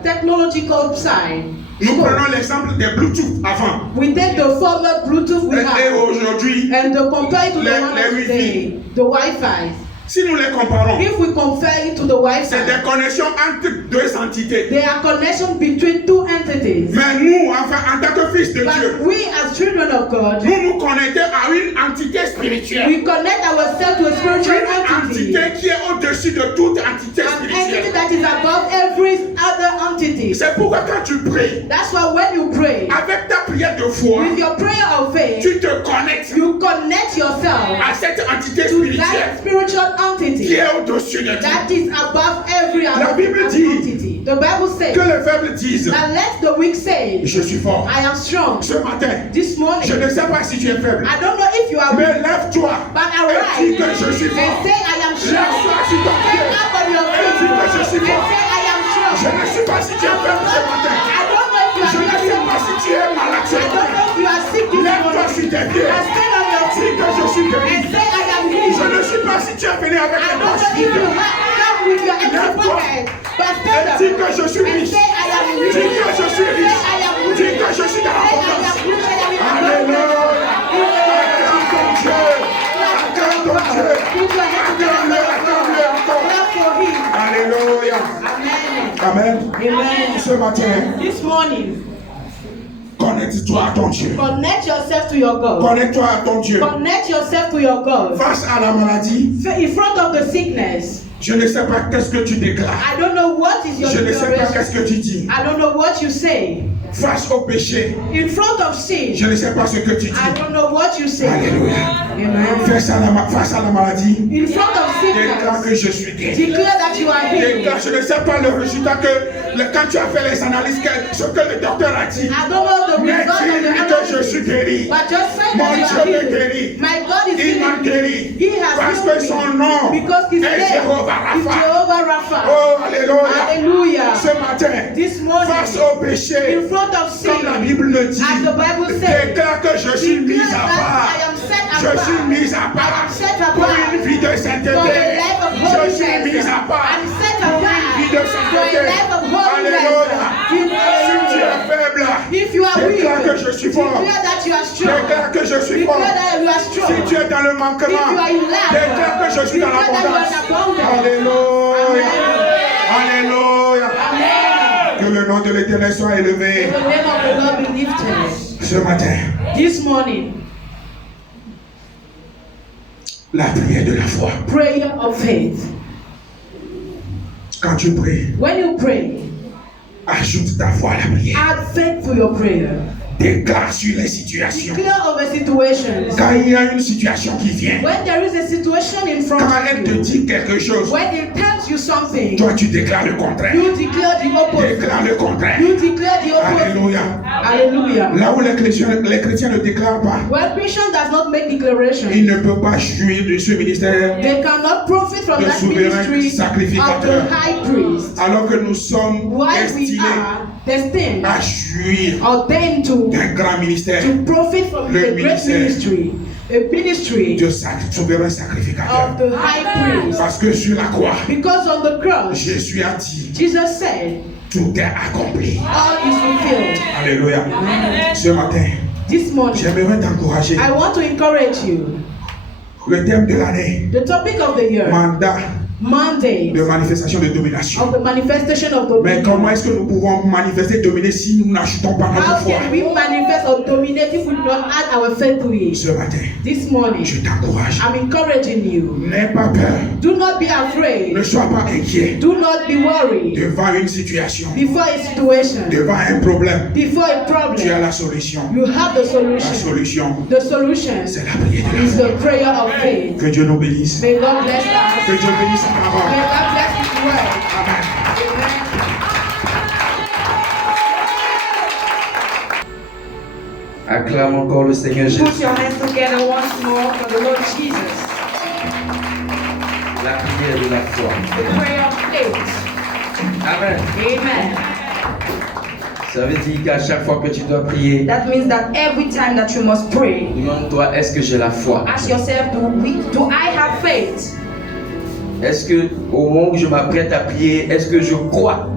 technological side, nous prenons l'exemple des Bluetooth avant. we take the former Bluetooth we Et have aujourd'hui, and compare it to the les one of today, the Wi-Fi. si nous les comparons, If we compare it to the c'est des Wi-Fi, connexions entre deux entités. there are connections between two entities. Mais nous, enfin, en tant que fils de Dieu, But we as children of God, nous nous connectons à une entité spirituelle. we connect ourselves to a spiritual Une entity. entité qui est au-dessus de toute entité An entity spirituelle. that is above every other entity. C'est pourquoi quand tu pries, That's why when you pray, avec ta prière de foi, with your prayer of faith, tu te connectes you connect yourself à cette entité to spirituelle that spiritual qui entity est au-dessus de toi. that is above every La other Bible dit entity. The Bible says, que les faibles disent, now let the weak say, je suis fort. I am strong. Ce matin, This morning, je ne sais pas si tu es faible, I don't know if you are weak, mais lève-toi but et dis arise que je suis and fort. say, I am strong. Lève-toi sur ton Stand pied up on your et feet dis que je and suis say, fort. I am strong. Je ne sais pas si tu es faible ce matin. I don't know if you Je are ne sais weak. pas si tu es malade ce I don't matin. know if you are sick this Lève-toi morning. sur tes pieds. And stand on your Dis feet que je suis guéri. and say, I am Je healed. ne sais pas si tu es venu avec I les don't know poches if you vides. have with your empty pocket, but stand up Dis que je suis and riche. say, I am rich. Dis que je suis Say, riche. I am rich. Dis que je suis dans Say, I l'abondance. am rich. I am in Alléluia. abundance. Acclame ton Dieu. Acclame ton Dieu. Put your hands Acclame-le, acclame-le encore. Clap for him. Alléluia. Amen. Amen. Amen. Ce matin, This morning, connecte-toi à ton Dieu. connect yourself to your God. Connecte-toi à ton Dieu. Connect yourself to your God. Face à la maladie, In front of the sickness, je ne sais pas qu'est-ce que tu déclares. I don't know what is your Je ne sais pas declaration. qu'est-ce que tu dis. I don't know what you say. Face au péché, In front of sin, je ne sais pas ce que tu dis. I don't know what you say. Alléluia. Amen. Face à la maladie, In front of déclare que sickness, je suis guéri. declare that you are Déclare, healed. je ne sais pas le résultat quand tu as fait les analyses, ce que le docteur a dit. I don't know the Mais result of the dis que je suis analysis, guéri. but just say Mon that you Dieu are me healed. guérit. My God is Il m'a healing me. guéri. He has Parce healed que me. son nom Because his est name Jéhovah is Rapha. Jehovah Rapha. Oh, alléluia. Hallelujah. Ce matin, This morning, face au péché, in front of comme la sin, Bible le dit, as the Bible says, déclare que je suis mis declare à that part. I am set Je apart. suis mis à I part am set pour apart une vie de for a sainteté. life of Je suis mis holiness. à part I'm set pour une apart vie de for a sainteté. life of holiness. Alléluia. que je suis fort. Declare that you are strong. Déclare que je suis fort. Declare that you are strong. Si tu es dans le manquement, If you are in lack, déclare que je suis dans declare that you are in l'abondance. abundance. Alléluia. Alléluia. Amen. Que le nom de l'Éternel soit élevé. The name of the Lord be lifted. Ce matin, This morning, la prière de la foi. prayer of faith. Quand tu pries, When you pray, ajoute ta foi à la prière. add faith to your prayer. Déclare sur les situations. Declare over situations. Quand il y a une situation qui vient, When there is a situation in front quand elle of te you, dit quelque chose, when it tells you something, toi tu déclares le contraire. you declare the opposite. Déclare le contraire. You declare the opposite. Alléluia. Hallelujah. Là où les chrétiens ne déclarent pas, When Christian does not make declaration, ils ne peuvent pas jouir de ce ministère. they cannot profit from Le that souverain ministry sacrificateur. of the high priest. Alors que nous sommes Why we destinés are destined, à jouir ordained to d'un grand ministère profit from Le the great ministère. ministry de souverain sacrificateur. of the high priest. Parce que sur la croix, Because on the cross, Jésus a dit, Jesus said, tout est accompli. all is fulfilled. Alléluia. Ce matin, This morning, j'aimerais t'encourager. I want to encourage you. Le thème de l'année, The topic of the year, mandat Monday, de manifestation de domination. of the manifestation of Mais dominion. comment est-ce que nous pouvons manifester et dominer si nous n'ajoutons pas notre How foi? can we manifest or dominate if we do not add our faith to it? Ce matin, This morning, je t'encourage. I'm encouraging you. N'aie pas peur. Do not be afraid. Ne sois pas inquiet Do not be worried. devant une situation, Before a situation, devant un problème. before a Tu as problem, la solution. you have the La solution. solution, The solution c'est la prière de la is foi. the prayer of faith. Que Dieu nous bénisse. May God bless us. Que Dieu bénisse sa May parole. God bless His word. Amen. Amen. Acclame encore le Seigneur Jésus. Put your hands together once more for the Lord Jesus. La prière de la foi. The prayer of faith. Amen. Amen. Ça veut dire qu'à chaque fois que tu dois prier, That means that every time that you must pray, demande-toi, est-ce que j'ai la foi? ask yourself, do I have faith? Est-ce que au moment où je m'apprête à prier, est-ce que je crois?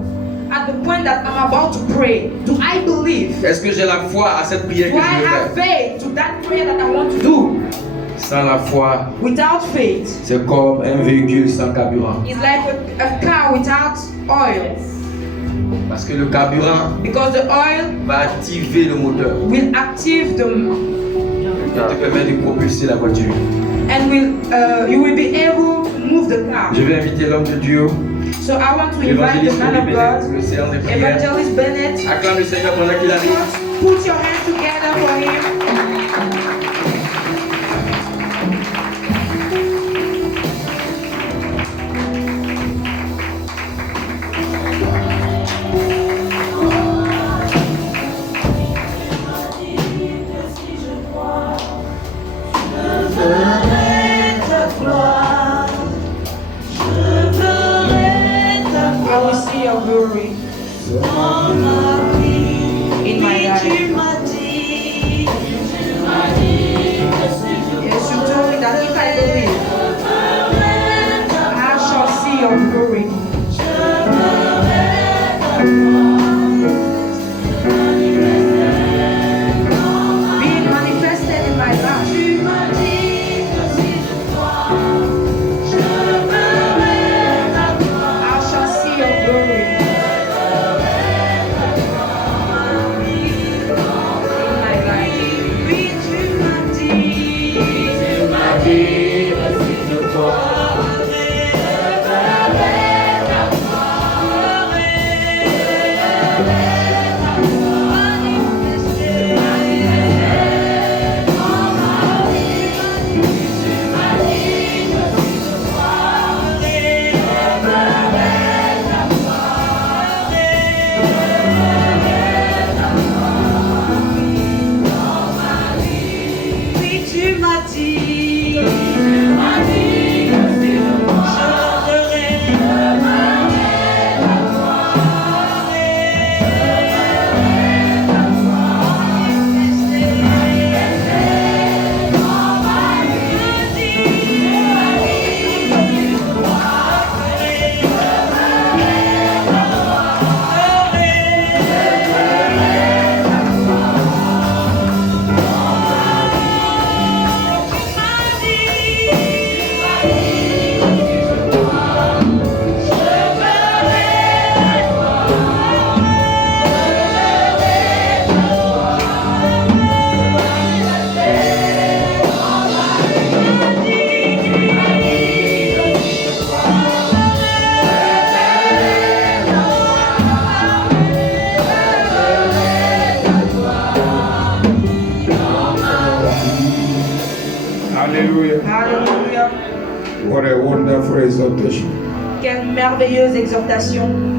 At the point that I'm about to pray, do I believe? Est-ce que j'ai la foi à cette prière Do que I je have veux faire? faith to that prayer that I want to do? Sans la foi, Without faith, c'est comme un véhicule sans carburant. it's like a car without oil. Parce que le carburant Because the oil va activer le moteur will active the qui te permet de propulser la voiture. and you will be able to move the car. Je vais inviter l'homme de Dieu, So I want to invite the l'évangéliste man of Bennett, God, le séance de prière. Evangelist Bennett. Acclame le Seigneur pendant qu'il arrive. Put your hands together for him. I will see your glory in my life. Yes, you told me that if I believe, I shall see your glory. Being manifested in my life. I shall see your glory in my life. What a wonderful exhortation. Quelle merveilleuse exhortation.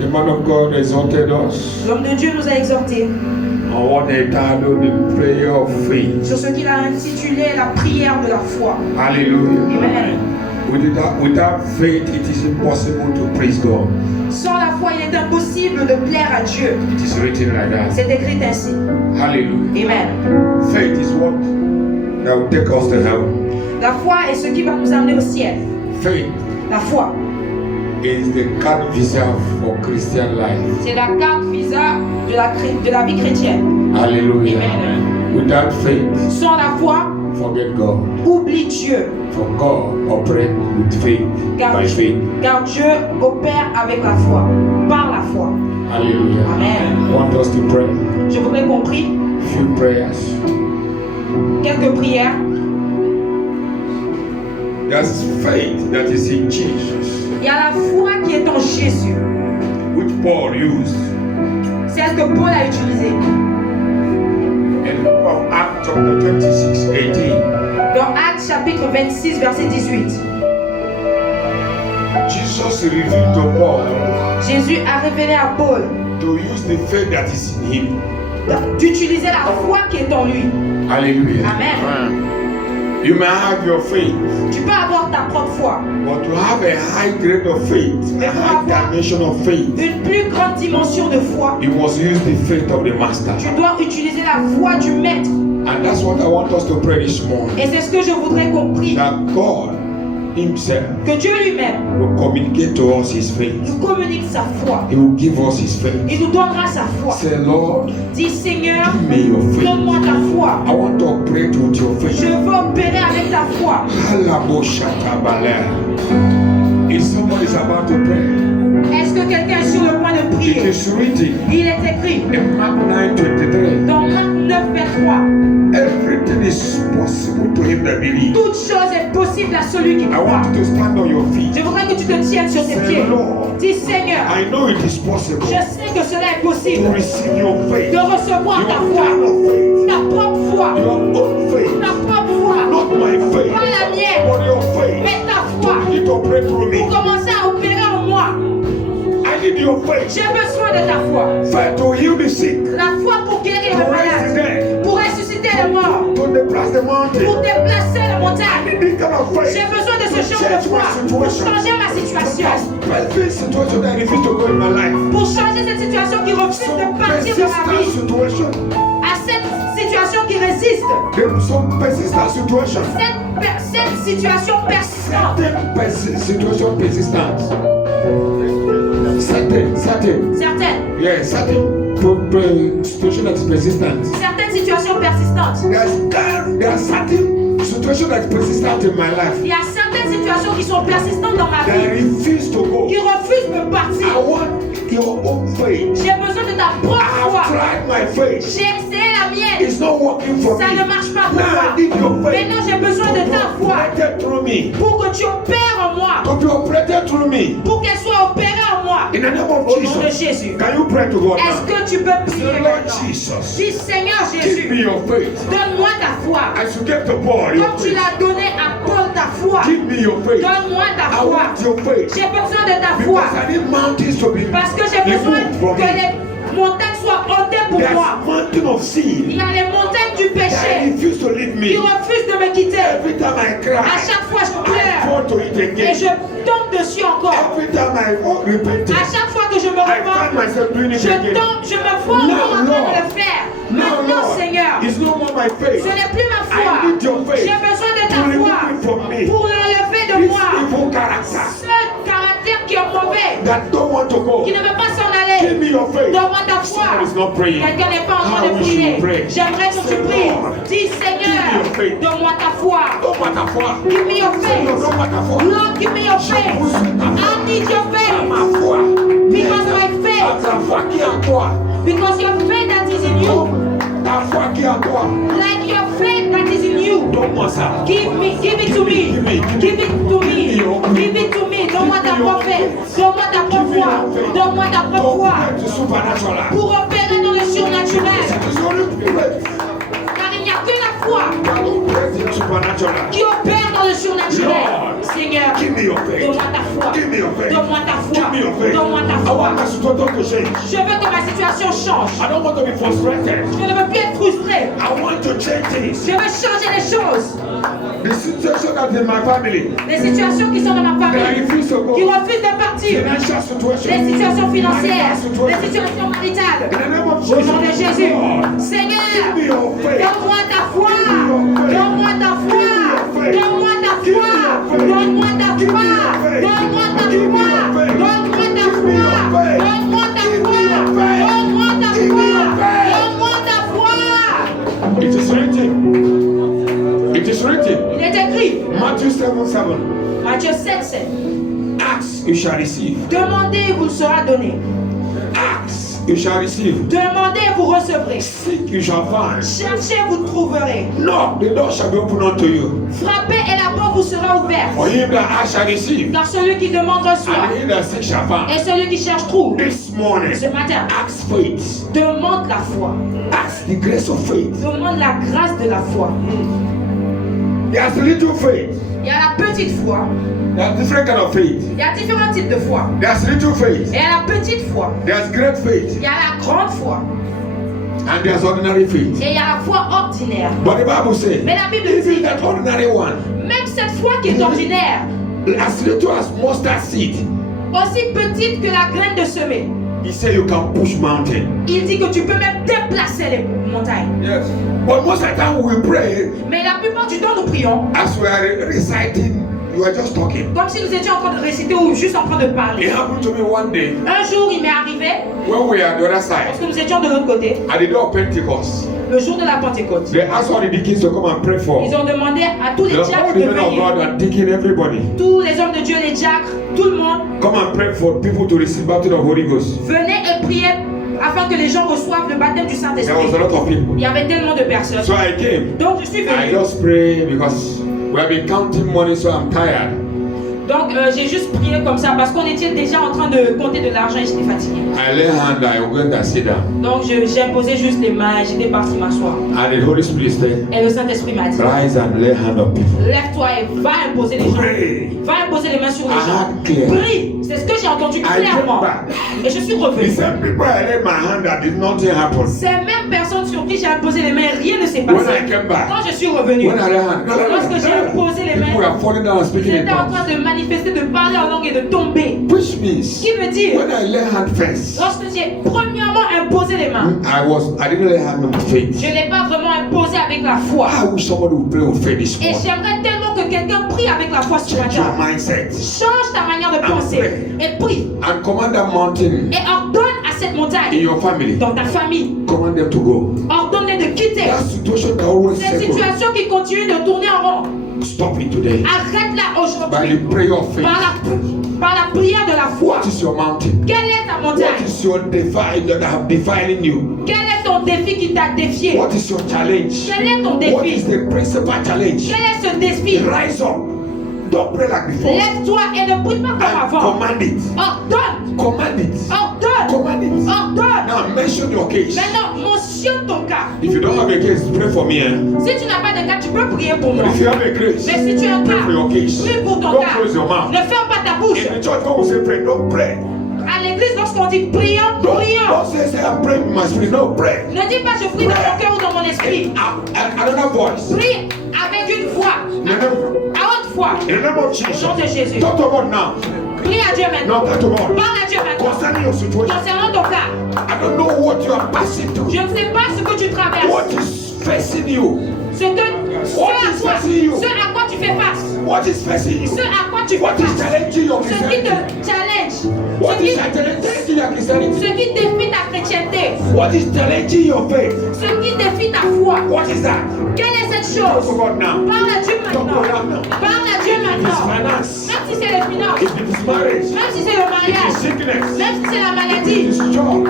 The man of God exhorted us L'homme de Dieu nous a exhortés on what they titled the prayer of faith. sur ce qu'il a intitulé la prière de la foi. Hallelujah. Amen. Without faith, it is impossible to praise God. Sans la foi, il est impossible de plaire à Dieu. It is written like that. C'est écrit ainsi. Hallelujah. Amen. Faith is what that will take us to heaven. La foi est ce qui va nous amener au ciel. Faith La foi, is the card visa for Christian life. c'est la carte visa de la vie chrétienne. Hallelujah. Amen. Without faith, Sans la foi, forget God. oublie Dieu. For God operate with faith, Car, by faith. car Dieu opère avec la foi, par la foi. Hallelujah. Amen. I want us to pray. Je voudrais qu'on prie Few prayers. quelques prières. There's faith that is in Jesus, Il y a la foi qui est en Jésus, which Paul used celle que Paul a utilisée. in the book of Acts chapter 26, 18. Dans Actes chapitre 26, verset 18. Jesus revealed to Paul Jésus a révélé à Paul to use the faith that is in him. d'utiliser la foi qui est en lui. Hallelujah. Amen. You may have your faith, Tu peux avoir ta propre foi, but to have a high grade of faith, a high dimension of faith, une plus grande dimension de foi. you must use the faith of the Master. Tu dois utiliser la foi du Maître. And that's what I want us to pray this morning. Et c'est ce que je voudrais qu'on prie. That God Himself Que Dieu lui-même will communicate to us His faith. nous communique sa foi. He will give us His faith. Il nous donnera sa foi. Say, Lord, Dis Seigneur, give me your faith. donne-moi ta foi. I want to operate with your Je faith. veux opérer avec ta foi. If somebody is about to pray, Est-ce que quelqu'un est sur le point de it prier? is written Il est écrit in Mark 9:23. dans Marc 9, vers 3. Everything is possible to him that believes. Toute chose est possible à celui qui I croit. want you to stand on your feet. Je voudrais que tu te tiennes sur tes Say, pieds. Lord, Dis Seigneur, I know it is possible je sais que cela est possible to receive your faith. de recevoir ta Your foi, kind of faith. ta propre foi, Your own faith. ta propre foi, Not my faith. pas la mienne, But your faith. mais ta foi, You need to pray through me. pour commencer à opérer en moi. I need your faith. J'ai besoin de ta foi. Faith to heal the sick. La foi pour guérir To le raise the malade, dead. pour ressusciter les morts, To depress the mountain. pour déplacer la I montagne. need this kind of faith. J'ai besoin de ce genre de foi pour changer ma situation, Every situation that refuses to go in my life. pour changer cette situation qui refuse de partir de ma Persistent vie, situation. à cette situation qui résiste, Some persistent situation. cette situation persistante. Certain situation persistent. Certain. Certaines Situation that is persistent. situations persistantes. There are certain situations that is persistent in my life. Il y a certaines situations qui sont persistantes dans ma That vie, refuse to go. qui refusent de I partir. want your own faith. J'ai besoin de ta propre I foi. have tried my faith. J'ai essayé la mienne. It's not working for Ça me. ne marche pas pour Now moi. I need your faith. Maintenant, j'ai besoin de ta foi Operated through me. pour que tu opères en moi, To be operated through me. pour qu'elle soit opérée en moi. In the name of Au nom de Jesus. Jésus. Can you pray to God Est-ce now? que tu peux prier Say, Lord maintenant? Jesus, Dis Seigneur give me Jésus, your faith. donne-moi ta foi. As you gave to Paul your Comme tu faith. l'as donné à Paul ta foi, Give me your faith. donne-moi ta I foi. want your faith. J'ai besoin de ta foi Because I need mountains to be parce que j'ai besoin removed from que me. les montagnes soient ôtées pour There's moi. mountain of sin Il y a les montagnes du that péché refuse to leave qui me. refusent de me quitter. Every time I À cry, chaque fois je I pleure fall to it et again. je tombe dessus encore. Every time I repent, À chaque fois que je me I find repens, myself doing it je again. tombe, je me vois encore en train de le faire. Now, Maintenant, Lord, Seigneur, it's no more my faith. ce n'est plus ma foi. I need your faith J'ai besoin de to ta remove foi it from me. pour l'enlever de This moi. evil character Ce caractère qui est mauvais, that don't want to go. qui ne veut pas s'en Give aller. me your faith. Donne-moi ta foi. Someone is not praying. Quelqu'un n'est pas en train How de we should prier. pray. J'aimerais que tu Say, pries. Lord, Dis Seigneur, give me your faith. donne-moi ta foi. Don't matter for. Give me your faith. Don't matter for. Lord, give me your faith. I need your faith. Ma foi. Because my faith, Ta foi qui est en toi. because your faith that is in you, Ta foi qui est en toi. like your faith that is in you. Donne-moi ça. Give it to me. Give it to me. Give it to me. Donne-moi ta propre faith. Donne-moi ta propre foi. Donne-moi ta propre foi. To supernatural. Pour opérer dans le surnaturel. It's only faith. Car il n'y a que la foi that operates in supernatural. qui opère dans le surnaturel. Lord, Seigneur, give me your faith. donne-moi ta foi. Give me your faith. Donne-moi ta foi. Give me your faith. Donne-moi ta I foi. want my situation to change. Je veux que ma situation change. I don't want to be frustrated. Je ne veux plus être frustré. I want to change things. Je veux changer les choses. The situation that's in my family, Les situations qui sont dans ma that I famille, refuse to qui go. refusent de partir. Financial situation. Les situations financières, Marital situation. les situations maritales. In the name of Au nom de Jesus, Jésus, Lord, Seigneur, give me your faith. donne-moi ta foi. Donne-moi ta foi. Donne-moi ta foi. Donne-moi ta foi. Donne-moi ta foi. Donne-moi ta foi. Donne-moi ta foi. Donne-moi ta foi. Donne-moi ta foi. It is written. It is written. Il est écrit, Matthew 7:7. Matthieu 7:7. Ask, you shall receive. Demandez et vous sera donné. Ask, you shall receive. Demandez et vous recevrez. Seek, you shall find. Cherchez, vous trouverez. Knock, the door shall be opened unto you. Frappez et la porte vous sera ouverte. For him that ask shall receive, Car celui qui demande reçoit. and he that seek shall find. Et celui qui cherche trouve. This morning, Ce matin, ask faith. demande la foi. Ask the grace of faith. Demande la grâce de la foi. There's little faith. Il y a la petite foi. There's different kind of faith. Il y a différents types de foi. There's little faith. Et il y a la petite foi. There's great faith. Il y a la grande foi. And there's ordinary faith. Et il y a la foi ordinaire. But the Bible says, Mais la Bible even dit, that ordinary one, même cette foi qui est ordinaire, as little as mustard seed, aussi petite que la graine de semer, he said you can push mountain. il dit que tu peux même déplacer les montagnes. Yes. But most of the time we pray, Mais la plupart du temps, nous prions as we are reciting, you are just talking. comme si nous étions en train de réciter ou juste en train de It parler. happened to me one day Un jour, il m'est arrivé, when we are at the other side, lorsque nous étions de l'autre côté, at the day of Pentecost. le jour de la Pentecôte. They asked all the deacons to come and pray for. Ils ont demandé à tous les All diacres the de men of venir. God and deacon everybody. Tous les hommes de Dieu, les diacres, tout le monde, Come and pray for people to receive baptism of Holy Ghost. venez et priez afin que les gens reçoivent le baptême du There was Saint-Esprit. a lot of people. Il y avait tellement de personnes. So I came. Donc je suis I venu. just pray because we have been counting money, so I'm tired. Donc j'ai juste prié comme ça parce qu'on était déjà en train de compter de l'argent et j'étais fatigué. I lay hand, I went and sit down. Donc j'ai imposé juste les mains et j'étais parti m'asseoir. And the Holy Spirit said, Et le Saint-Esprit m'a dit, rise and lay hand on people. lève-toi et va imposer les gens. Pray. Va imposer les mains sur les I gens. heard clear. Prie. C'est ce que j'ai entendu I clairement. came back. Et je suis The revenu. same people I laid my hand at did nothing happen. Ces mêmes personnes sur qui j'ai imposé les mains, rien ne s'est When passé. I came back, Quand je suis revenu, when I lay hand, lorsque j'ai imposé les people mains, were falling down and speaking in j'étais en tongues. train de manifester, de parler en langue et de tomber. Which means, Qui veut dire, when I lay hand first, lorsque j'ai premièrement imposé les mains, I didn't lay hand on faith. je ne l'ai pas vraiment imposé avec la foi. I wish somebody would pray with faith this Et morning. j'aimerais tellement que quelqu'un prie avec la foi ce Change your matin. mindset Change ta manière de penser et prie. and command that mountain Et ordonne à cette in montagne, your family. dans ta famille, Command them to go. ordonne-les de quitter. That situation that always Cette circle, situation qui continue de tourner en rond, stop it today. arrête-la By aujourd'hui. the prayer of faith. Par la prière de la foi. What is your mountain? Quelle est ta What montagne? is your defiling you? Quel est ton défi qui t'a défié? What is your challenge? Quel est ton What défi? is the principal challenge? Quel est ce défi? Rise up. Don't pray like before. Lève-toi et ne prie pas comme And avant. command it. Ordonne, Command it. ordonne, Command it. ordonne. Now mention your case. Maintenant, mentionne ton cas. If you don't have a case, pray for me. Si tu n'as pas de cas, tu peux prier pour But moi. if you have a grace, Mais si tu as un pray cas, for your case. prie pour ton Don't cas. close your mouth. Ne ferme pas ta bouche. In the church, God will say pray. Don't pray. À l'église, lorsqu'on dit prions, prions. Don't say I'm praying with my spirit. No, pray. Ne dis pas je prie dans mon cœur ou dans mon esprit. Another voice. Prie avec une voix, à haute voix. In the name of Au Jesus. nom de Jésus. Talk to God now. Prie à Dieu No, maintenant. talk to God. Parle à Dieu maintenant. Concerning your situation. Concernant ton cas, I don't know what you are passing through. je ne sais pas ce que tu traverses. What is facing you? Ce à quoi tu fais face. What is facing you? Ce à quoi tu fais What is face. challenging your Ce qui Christianity? te challenge. What Ce qui, is challenging your Christianity? ce qui défie ta chrétienté. What is challenging your faith? Ce qui défie ta foi. What is that? Quelle est cette Talk to chose? God now. Parle à Dieu maintenant. Parle à Dieu It is maintenant. finance. Même si c'est les finances. If it is marriage. Même si c'est le It is mariage. sickness. Même si c'est la It maladie. is job.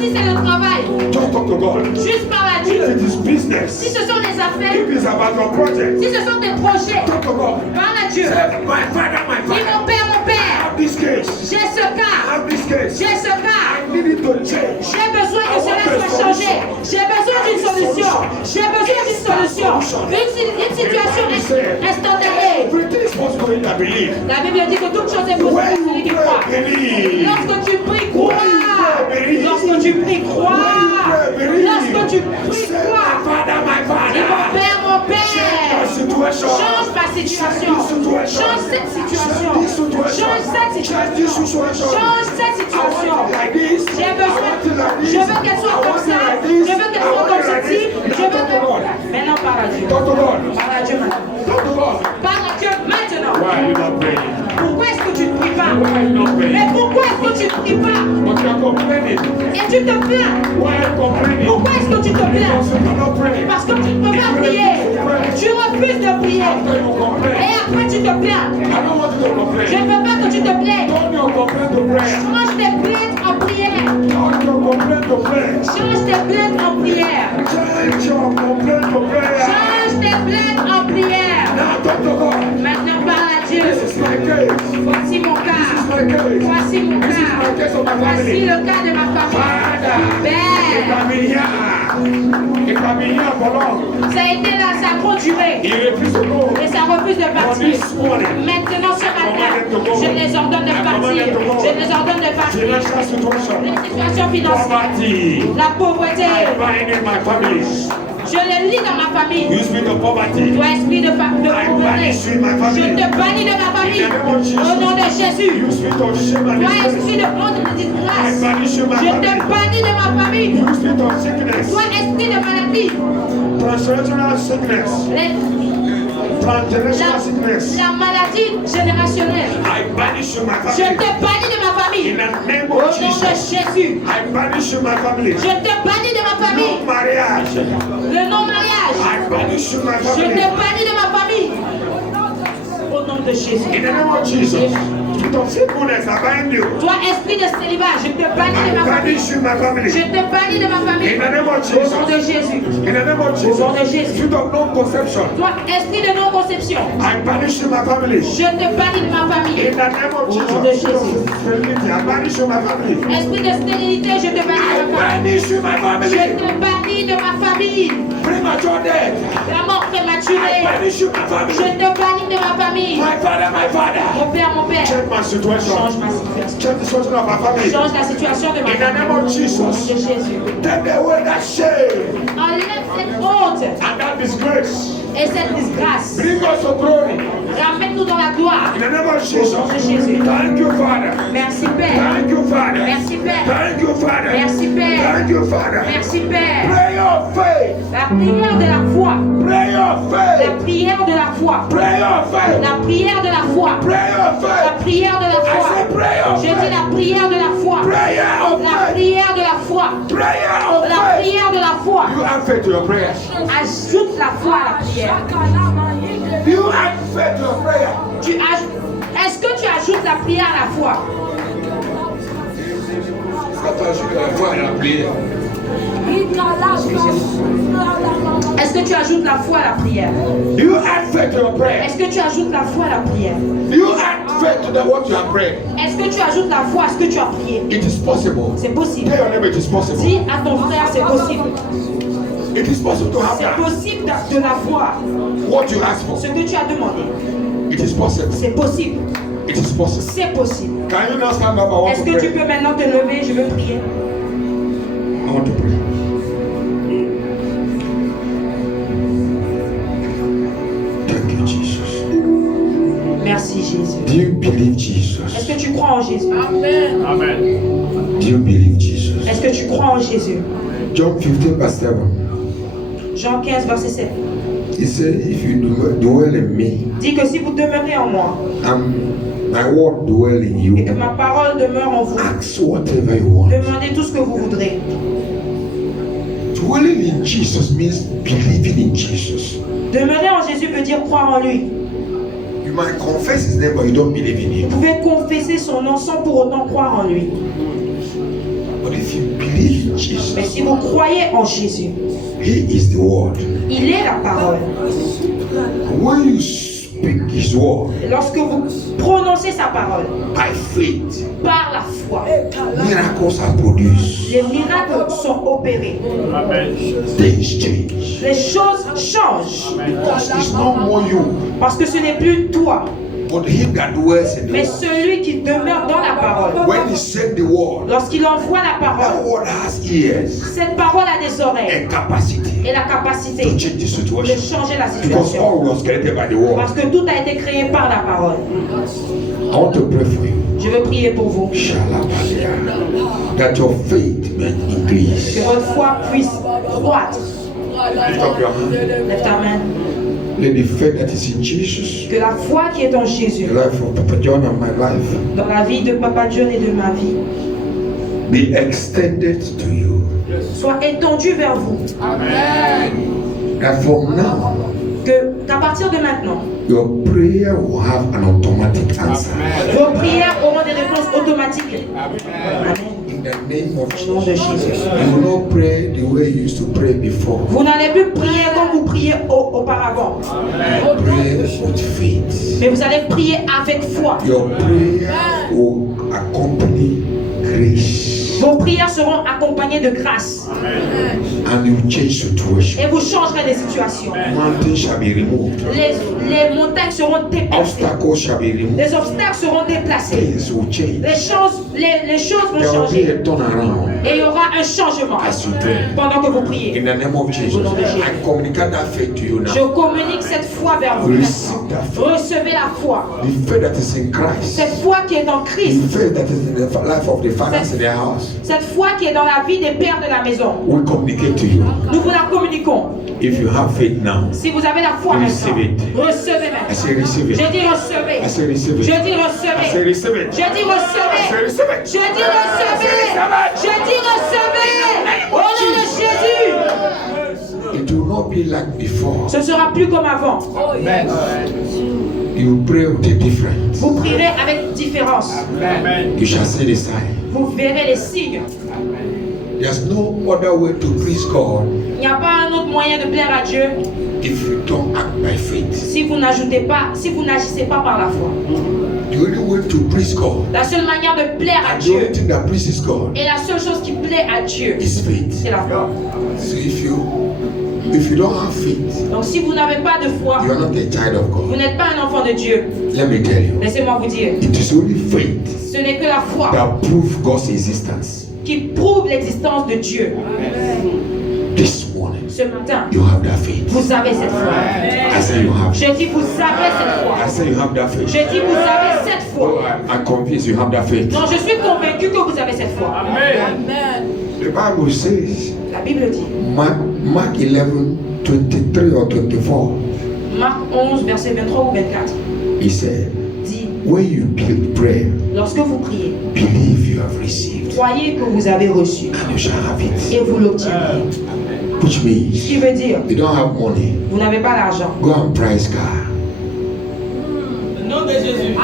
Si c'est le travail. Just talk to God. Juste parle à If Dieu. it is Si business. ce sont des affaires. If it's about your project. Si ce sont des projets. Talk to God. Parle à Dieu. Say, my father, my Dis father. mon père, mon I père. have this case. J'ai ce I cas. have this case. J'ai ce cas. I need it to change. J'ai besoin que cela soit changé. J'ai besoin d'une solution. J'ai besoin d'une solution. Une situation instantanée. Everything is possible in I believe. La Bible dit que toute chose est possible pour celui qui croit. Lorsque tu pries, crois. Lorsque tu pries, crois. Lorsque tu pries, crois. Dis mon Père, change ma situation. Change cette situation. Change cette situation. Change cette situation. J'ai besoin. Je veux qu'elle soit comme ça. Je veux qu'elle soit comme ceci. Je veux que... Maintenant, parle à Dieu. Parle à Dieu maintenant. Parle à Dieu maintenant. Pourquoi est-ce que tu ne pries pas? Mais pourquoi est-ce que tu ne pries pas? Et tu te plains. Pourquoi est-ce que tu te plains? Parce que tu ne peux pas prier. Tu refuses de prier. Et après tu te plains. Je ne veux pas que tu te plaignes. Change tes plaintes en prière. Change tes plaintes en prière. Change tes plaintes en prière. Maintenant parle à Dieu. Voici mon cas. Voici mon cas. Voici le cas de ma famille. Père. Ça a été là, ça a trop duré. Et ça refuse de partir. Maintenant ce matin, je les ordonne de partir. Je les ordonne de partir. Les situations financières, la pauvreté. Je le lis dans ma famille. Toi, esprit de pauvreté, je te bannis de ma famille. Au nom de Jésus. Toi, esprit de honte et de disgrâce, je te bannis de ma famille. Toi, esprit de maladie, la maladie générationnelle, je te bannis de ma famille. Au nom de Jésus. Je te bannis de ma famille. Le non-mariage, je te bannis de ma famille. Au nom de Jésus. Toi, esprit de célibat, je te bannis de ma famille. Je te bannis de ma famille. Au nom de Jésus. Au nom de Jésus. Toi, esprit de non-conception, je te bannis de ma famille. Au nom de Jésus. Esprit de stérilité, je te bannis de ma famille. Je te bannis de ma famille. La mort prématurée, je te bannis de ma famille. Mon Père, mon Père. Change ma situation. Change la situation de ma famille. Au nom de Jésus. Enlève cette honte et cette disgrâce. Ramène-nous dans la gloire. Au nom de Jésus. Merci Père. Merci Père. Merci Père. Merci Père. La prière de la foi. La prière de la foi. La prière de la foi. La prière de la foi. Je dis la prière de la foi. La prière de la foi. La prière de la foi. Ajoute la foi à la prière. Est-ce que tu ajoutes la prière à la foi? Est-ce que tu ajoutes la foi à la prière? Est-ce que tu ajoutes la foi à la prière? Est-ce que tu ajoutes la foi à ce que tu as prié? C'est possible. Dis à ton frère, c'est possible. C'est possible de l'avoir. Ce que tu as demandé. C'est possible. C'est possible. Est-ce que tu peux maintenant te lever? Je veux prier. Merci Jésus. Do you believe Jesus? Est-ce que tu crois en Jésus? Amen. Do you believe Jesus? Est-ce que tu crois en Jésus? John 15 verse 7. Jean 15 verset 7. He said, if you dwell in me, dit que si vous demeurez en moi, my word dwell in you, et que ma parole demeure en vous, ask whatever you want. demandez tout ce que vous voudrez. Dwelling in Jesus means believing in Jesus. Demeurer en Jésus veut dire croire en lui. You might confess his name, but you don't believe in him. Vous pouvez confesser son nom sans pour autant croire en lui. But if you believe in Jesus, mais si vous croyez en Jésus, he is the word. Il est la parole. When you speak his word, lorsque vous prononcez sa parole, by faith, par la foi, Miracles are produced. Les miracles sont opérés. Things change. Les choses changent. Because it's no more you, Parce que ce n'est plus toi, but him that dwells in mais the celui qui demeure dans la parole. world. When he said the word, Lorsqu'il envoie la that parole, word has ears cette parole a des oreilles and capacity et la capacité to change the de situation. changer la Because situation. all was created by the word. Parce que tout a été créé par la parole. I want to pray for you. Je veux prier pour vous. Shalabalia. That your faith may increase. Que votre foi puisse croître. Lift up your hand. Lève ta main. Let the faith that is in Jesus, Que la foi qui est en Jésus, the life of Papa John and my life, dans la vie de Papa John et de ma vie, be extended to you. soit étendue vers vous. That from now, Qu'à partir de maintenant, your prayer will have an automatic answer. vos prières auront des réponses automatiques. Amen. In the name of Au nom de Jesus. Jésus. You will not pray the way you used to pray before. Vous n'allez plus prier comme vous priez auparavant. Pray with faith. Mais vous allez prier avec foi. Your prayer will accompany grace. Vos prières seront accompagnées de grâce. And you change situation. Et vous changerez des situations. Mountains shall be removed. Les montagnes seront déplacées. Obstacles shall be removed. Les obstacles seront déplacés. Things will change. Les choses vont There will be changer. a turnaround Et il y aura un changement as you pray. pendant que vous priez. In the name of Jesus, I communicate that faith to you Je now. communique cette foi vers vous Receive maintenant. that faith. Recevez la foi. The faith that is in Christ. Cette foi qui est en The Christ. faith that is in the life of the fathers in their house. Cette foi qui est dans la vie des pères de la maison. We communicate to you. Nous vous la communiquons. If you have faith now, Si vous avez la foi Receive maintenant, it. recevez I maintenant. say receive Je it. dis recevez. I say receive Je it. dis I say recevez. receive it. Je dis recevez. I say receive it. Je dis recevez. Je dis recevez. Au nom de Jésus. It will not be like before. Ce ne sera plus comme avant. You pray with a difference. Vous prierez avec différence. You shall see the sign. Vous verrez les signes. There's no other way to please God Il n'y a pas un autre moyen de plaire à Dieu if you don't act by faith. si vous n'agissez pas par la foi. The only way to please God, La seule manière de plaire à and the only Dieu thing that pleases God, et la seule chose qui plaît à Dieu, is faith. c'est la foi. So if you don't have faith, Donc si vous n'avez pas de foi, you are not a child of vous God. n'êtes pas un enfant de Dieu. Let me tell you, Laissez-moi vous dire, it is only faith ce n'est que la foi that proves God's existence. qui prouve l'existence de Dieu. This morning, Ce matin, you have that faith. vous avez cette foi. I say you have. Je dis vous avez cette I foi. say you have that faith. Je dis vous avez cette Oh, foi. I'm convinced you have that faith. Non, je suis convaincu que vous avez cette foi. The Bible says, La Bible dit, Mark 11, 23 or 24, Marc 11, verset 23 ou 24, he said, dit, when you pray, lorsque vous priez, believe you have received, croyez que vous avez reçu and you shall have it. et vous l'obtiendrez. Which Ce means, qui veut dire, you don't have money, vous n'avez pas l'argent. go and price car. Au nom de Jésus.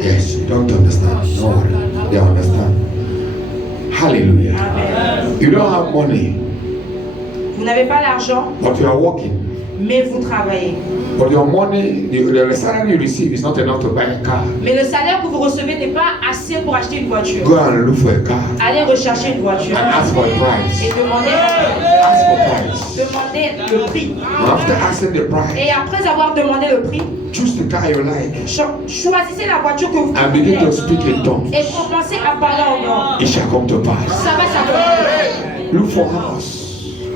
Yes, you don't understand. No worry, they understand. Hallelujah. You don't have money, Vous n'avez pas l'argent, but you are working. mais vous travaillez. But your money, the salary you receive is not enough to buy a car. Mais le salaire que vous recevez n'est pas assez pour acheter une voiture. Go and look for a car Allez rechercher une voiture and ask for a et price. demandez Ask for price. le prix. After asking the price, Et après avoir demandé le prix, choose the car you like choisissez la voiture que vous and begin to voulez speak in tongues. et commencez à parler en langue. It shall come to pass. Ça va s'accomplir. Look for house.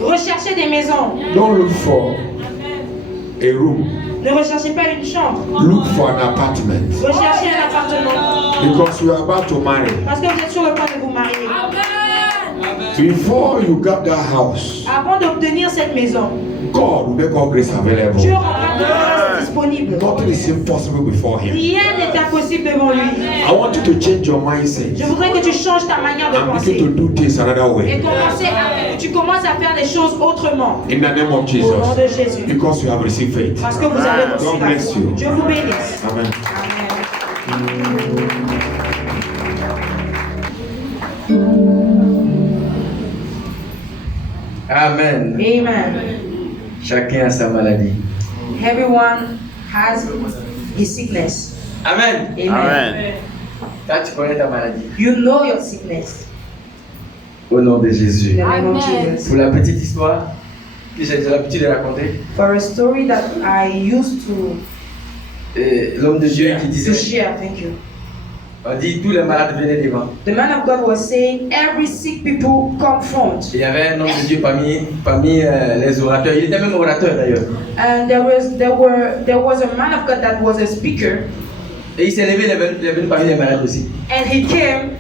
Recherchez des maisons. Don't look for a room. Ne recherchez pas une chambre. Look for an apartment. Recherchez un appartement. Because you are about to marry. Parce que vous êtes sur le point de vous marier. Before you got that house, Avant d'obtenir cette maison, God will make all grace available. Dieu rendra toute grâce disponible. Nothing is impossible before Him. Rien n'est impossible devant lui. I want you to change your mindset Je voudrais que tu changes ta manière de and begin to penser. do things another Et way. tu commences à faire les choses autrement. In the name of Au nom Jesus. de Jésus. Because you have received faith. Parce que vous avez reçu God la bless foi. you. Dieu vous bénisse. Amen. Amen. Amen. Amen. Chacun a sa maladie. Everyone has his sickness. Amen. Amen. Là, tu connais ta maladie. You know your sickness. Au nom de Jésus. In the name of Amen. Jesus. Pour la petite histoire que j'ai l'habitude de raconter, For a story that I used to l'homme de Dieu qui disait, share, thank you. on dit tous les malades venaient devant. The man of God was saying, every sick people come front. Il y avait un homme de Dieu parmi les orateurs. Il était même orateur d'ailleurs. And there was a man of God that was a speaker, Et il s'est levé, il est venu parmi les malades aussi. and he came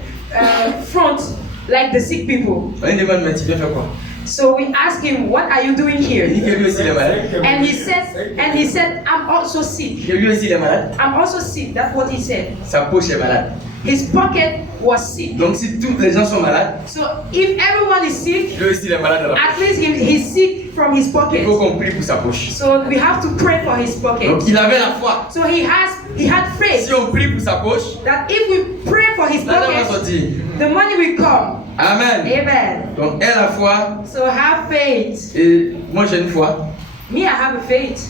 front like the sick people. On lui demande, mais tu viens faire quoi? So we asked him, what are you doing Il dit here? que lui aussi il est malade. And he said, I'm also sick. Que lui aussi il est malade. I'm also sick. That's what he said. Sa poche est malade. His pocket was sick. Donc si tous les gens sont malades, So if everyone is sick, lui aussi il est malade de la poche. at least he's sick from his Il pocket. faut qu'on prie pour sa poche. So we have to pray for his pocket. Donc il avait la foi. So he had faith Si on prie pour sa poche, that if we pray for his l'argent va pocket, sortir. the money will come. Amen. Amen. Donc aie la foi. So have faith. Et moi j'ai une foi Me, I have a faith.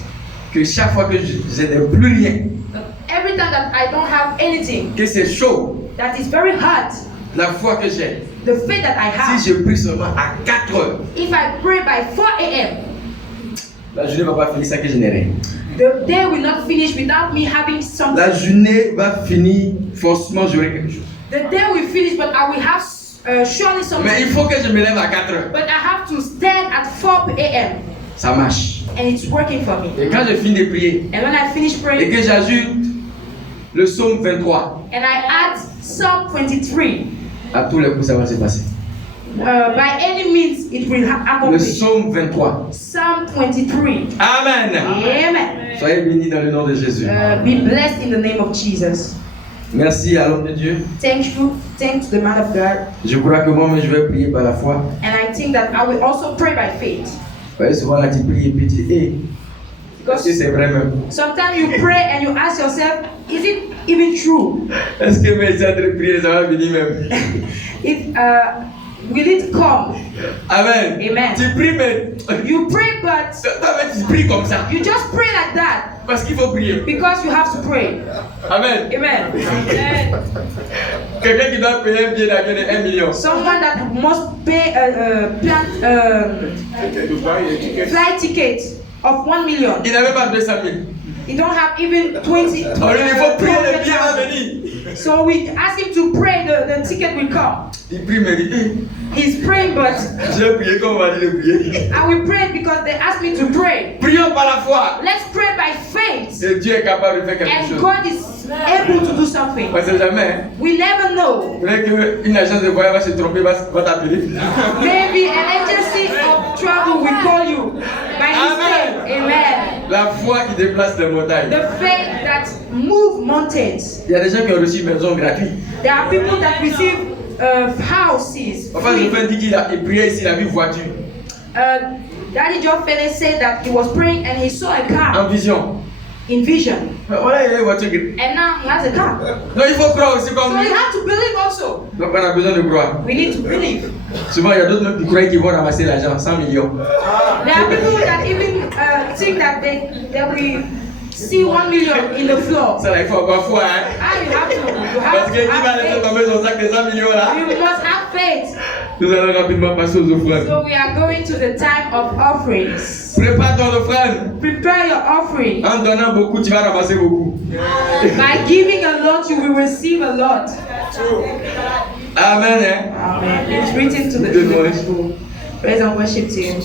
que chaque fois que je n'ai plus rien, Every time that I don't have anything, que c'est chaud, that is very hard, la foi que j'ai, the faith that I have, si je prie seulement à 4 heures, if I pray by 4 a.m., la journée ne va pas finir sans que je n'ai rien. the day will not finish without me having something. La journée va finir, forcément j'aurai quelque chose. The day will finish, but I will have surely something. Mais il faut que je me lève à 4 heures. But I have to stand at 4 a.m. Ça marche. and it's working for me. Et quand je finis de prier And when I finish et praying, que j'ajoute le psaume 23, and I add Psalm 23, à tous les coups ça va se passer. by any means it will Le accomplish. psaume 23. Psalm 23. Amen. Amen. Soyez bénis dans le nom de Jésus. Be blessed in the name of Jesus. Merci à l'homme de Dieu. Thank you. Thanks to the man of God. Je crois que moi-même je vais prier par la foi. And I think that I will also pray by faith. Vous voyez, souvent là tu pries et puis tu dis, hey, est-ce que Because c'est vrai même? sometimes you pray and you ask yourself, is it even true? Est-ce que mes gens de prier, ça va venir même? Will it come? Amen. Amen. Tu pries, mais You pray, but tu pries comme ça. you just pray like that Parce qu'il faut prier. because you have to pray. Amen. Amen. Quelqu'un qui doit payer un billet d'avion de 1 million. Someone that must pay flight ticket of 1 million. Il n'avait pas 200 000. He don't have even 20. Alors il faut prier, le billet va 200,000. venir. So we ask him to pray, the ticket will come. Il prie, mais il dit, He's praying, but j'ai prié comme on m'a dit de prier. I will pray because they asked me to pray. Prions par la foi. Let's pray by faith. Et Dieu est capable de faire quelque And chose. God is able to do something. On ne sait jamais. Hein. We never know. Vous voulez qu'une agence de voyage va se tromper, va t'appeler. Maybe an agency of travel will call you by mistake. Amen. La foi qui déplace les montagnes. The faith that move mountains. Il y a des gens qui ont reçu une maison gratuite. There are people that receive houses. Enfin, je peux dire qu'il priait ici, il a vu une voiture. Daddy Joe Fele said that he was praying and he saw a car En vision. in vision. Voilà, il y a une voiture gratuite. And now he has a car. Donc il faut croire aussi So comme lui. you have to believe also. Donc on a besoin de croire. We need to believe. Souvent, il y a d'autres même qui croient qu'ils vont ramasser l'argent, 100 millions. There are people that even think that they will see 1 million in the floor. Ça, là, il faut avoir foi. Hein? Ah, you have to Parce que qui va laisser have tomber son sac de 100 millions là? faith. You must have faith. Nous allons rapidement passer aux offrandes. So we are going to the time of offerings. Prépare ton offrande. Prepare your offering. En donnant beaucoup, tu vas ramasser beaucoup. By giving a lot, you will receive a lot. Amen. Hein? Amen. It's written to the Good morning. people. Praise and worship team.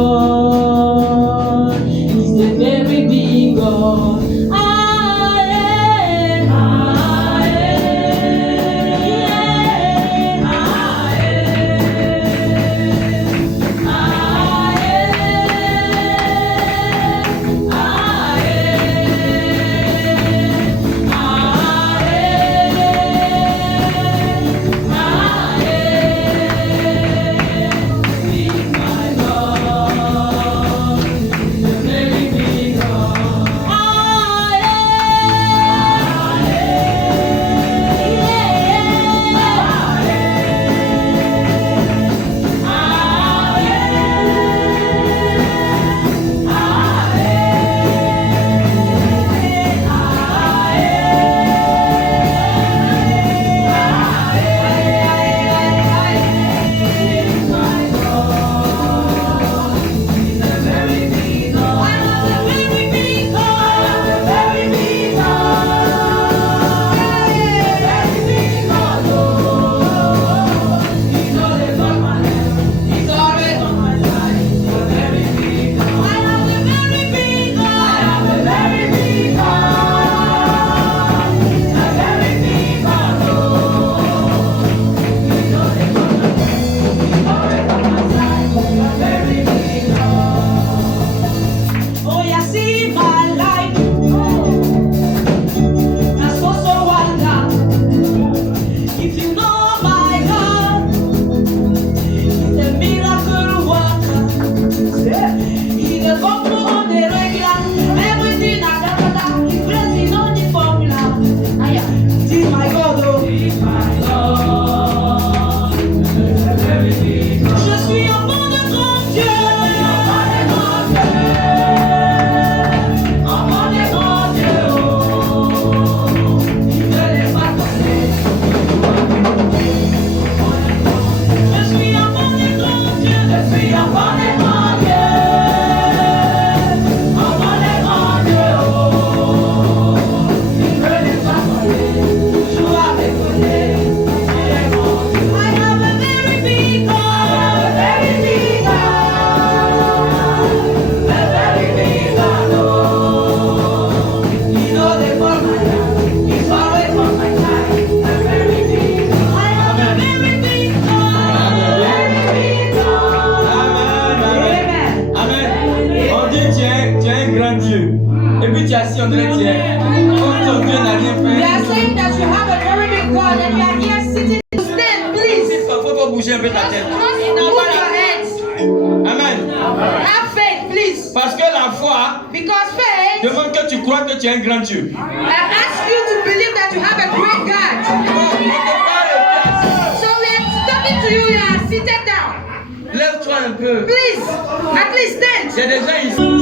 God, He's the very big God. que tu es un grand Dieu. I ask you to believe that you have a great God. So we are talking to you, you are seated down. Lève-toi un peu. Please, at least stand. Il y a des gens ici.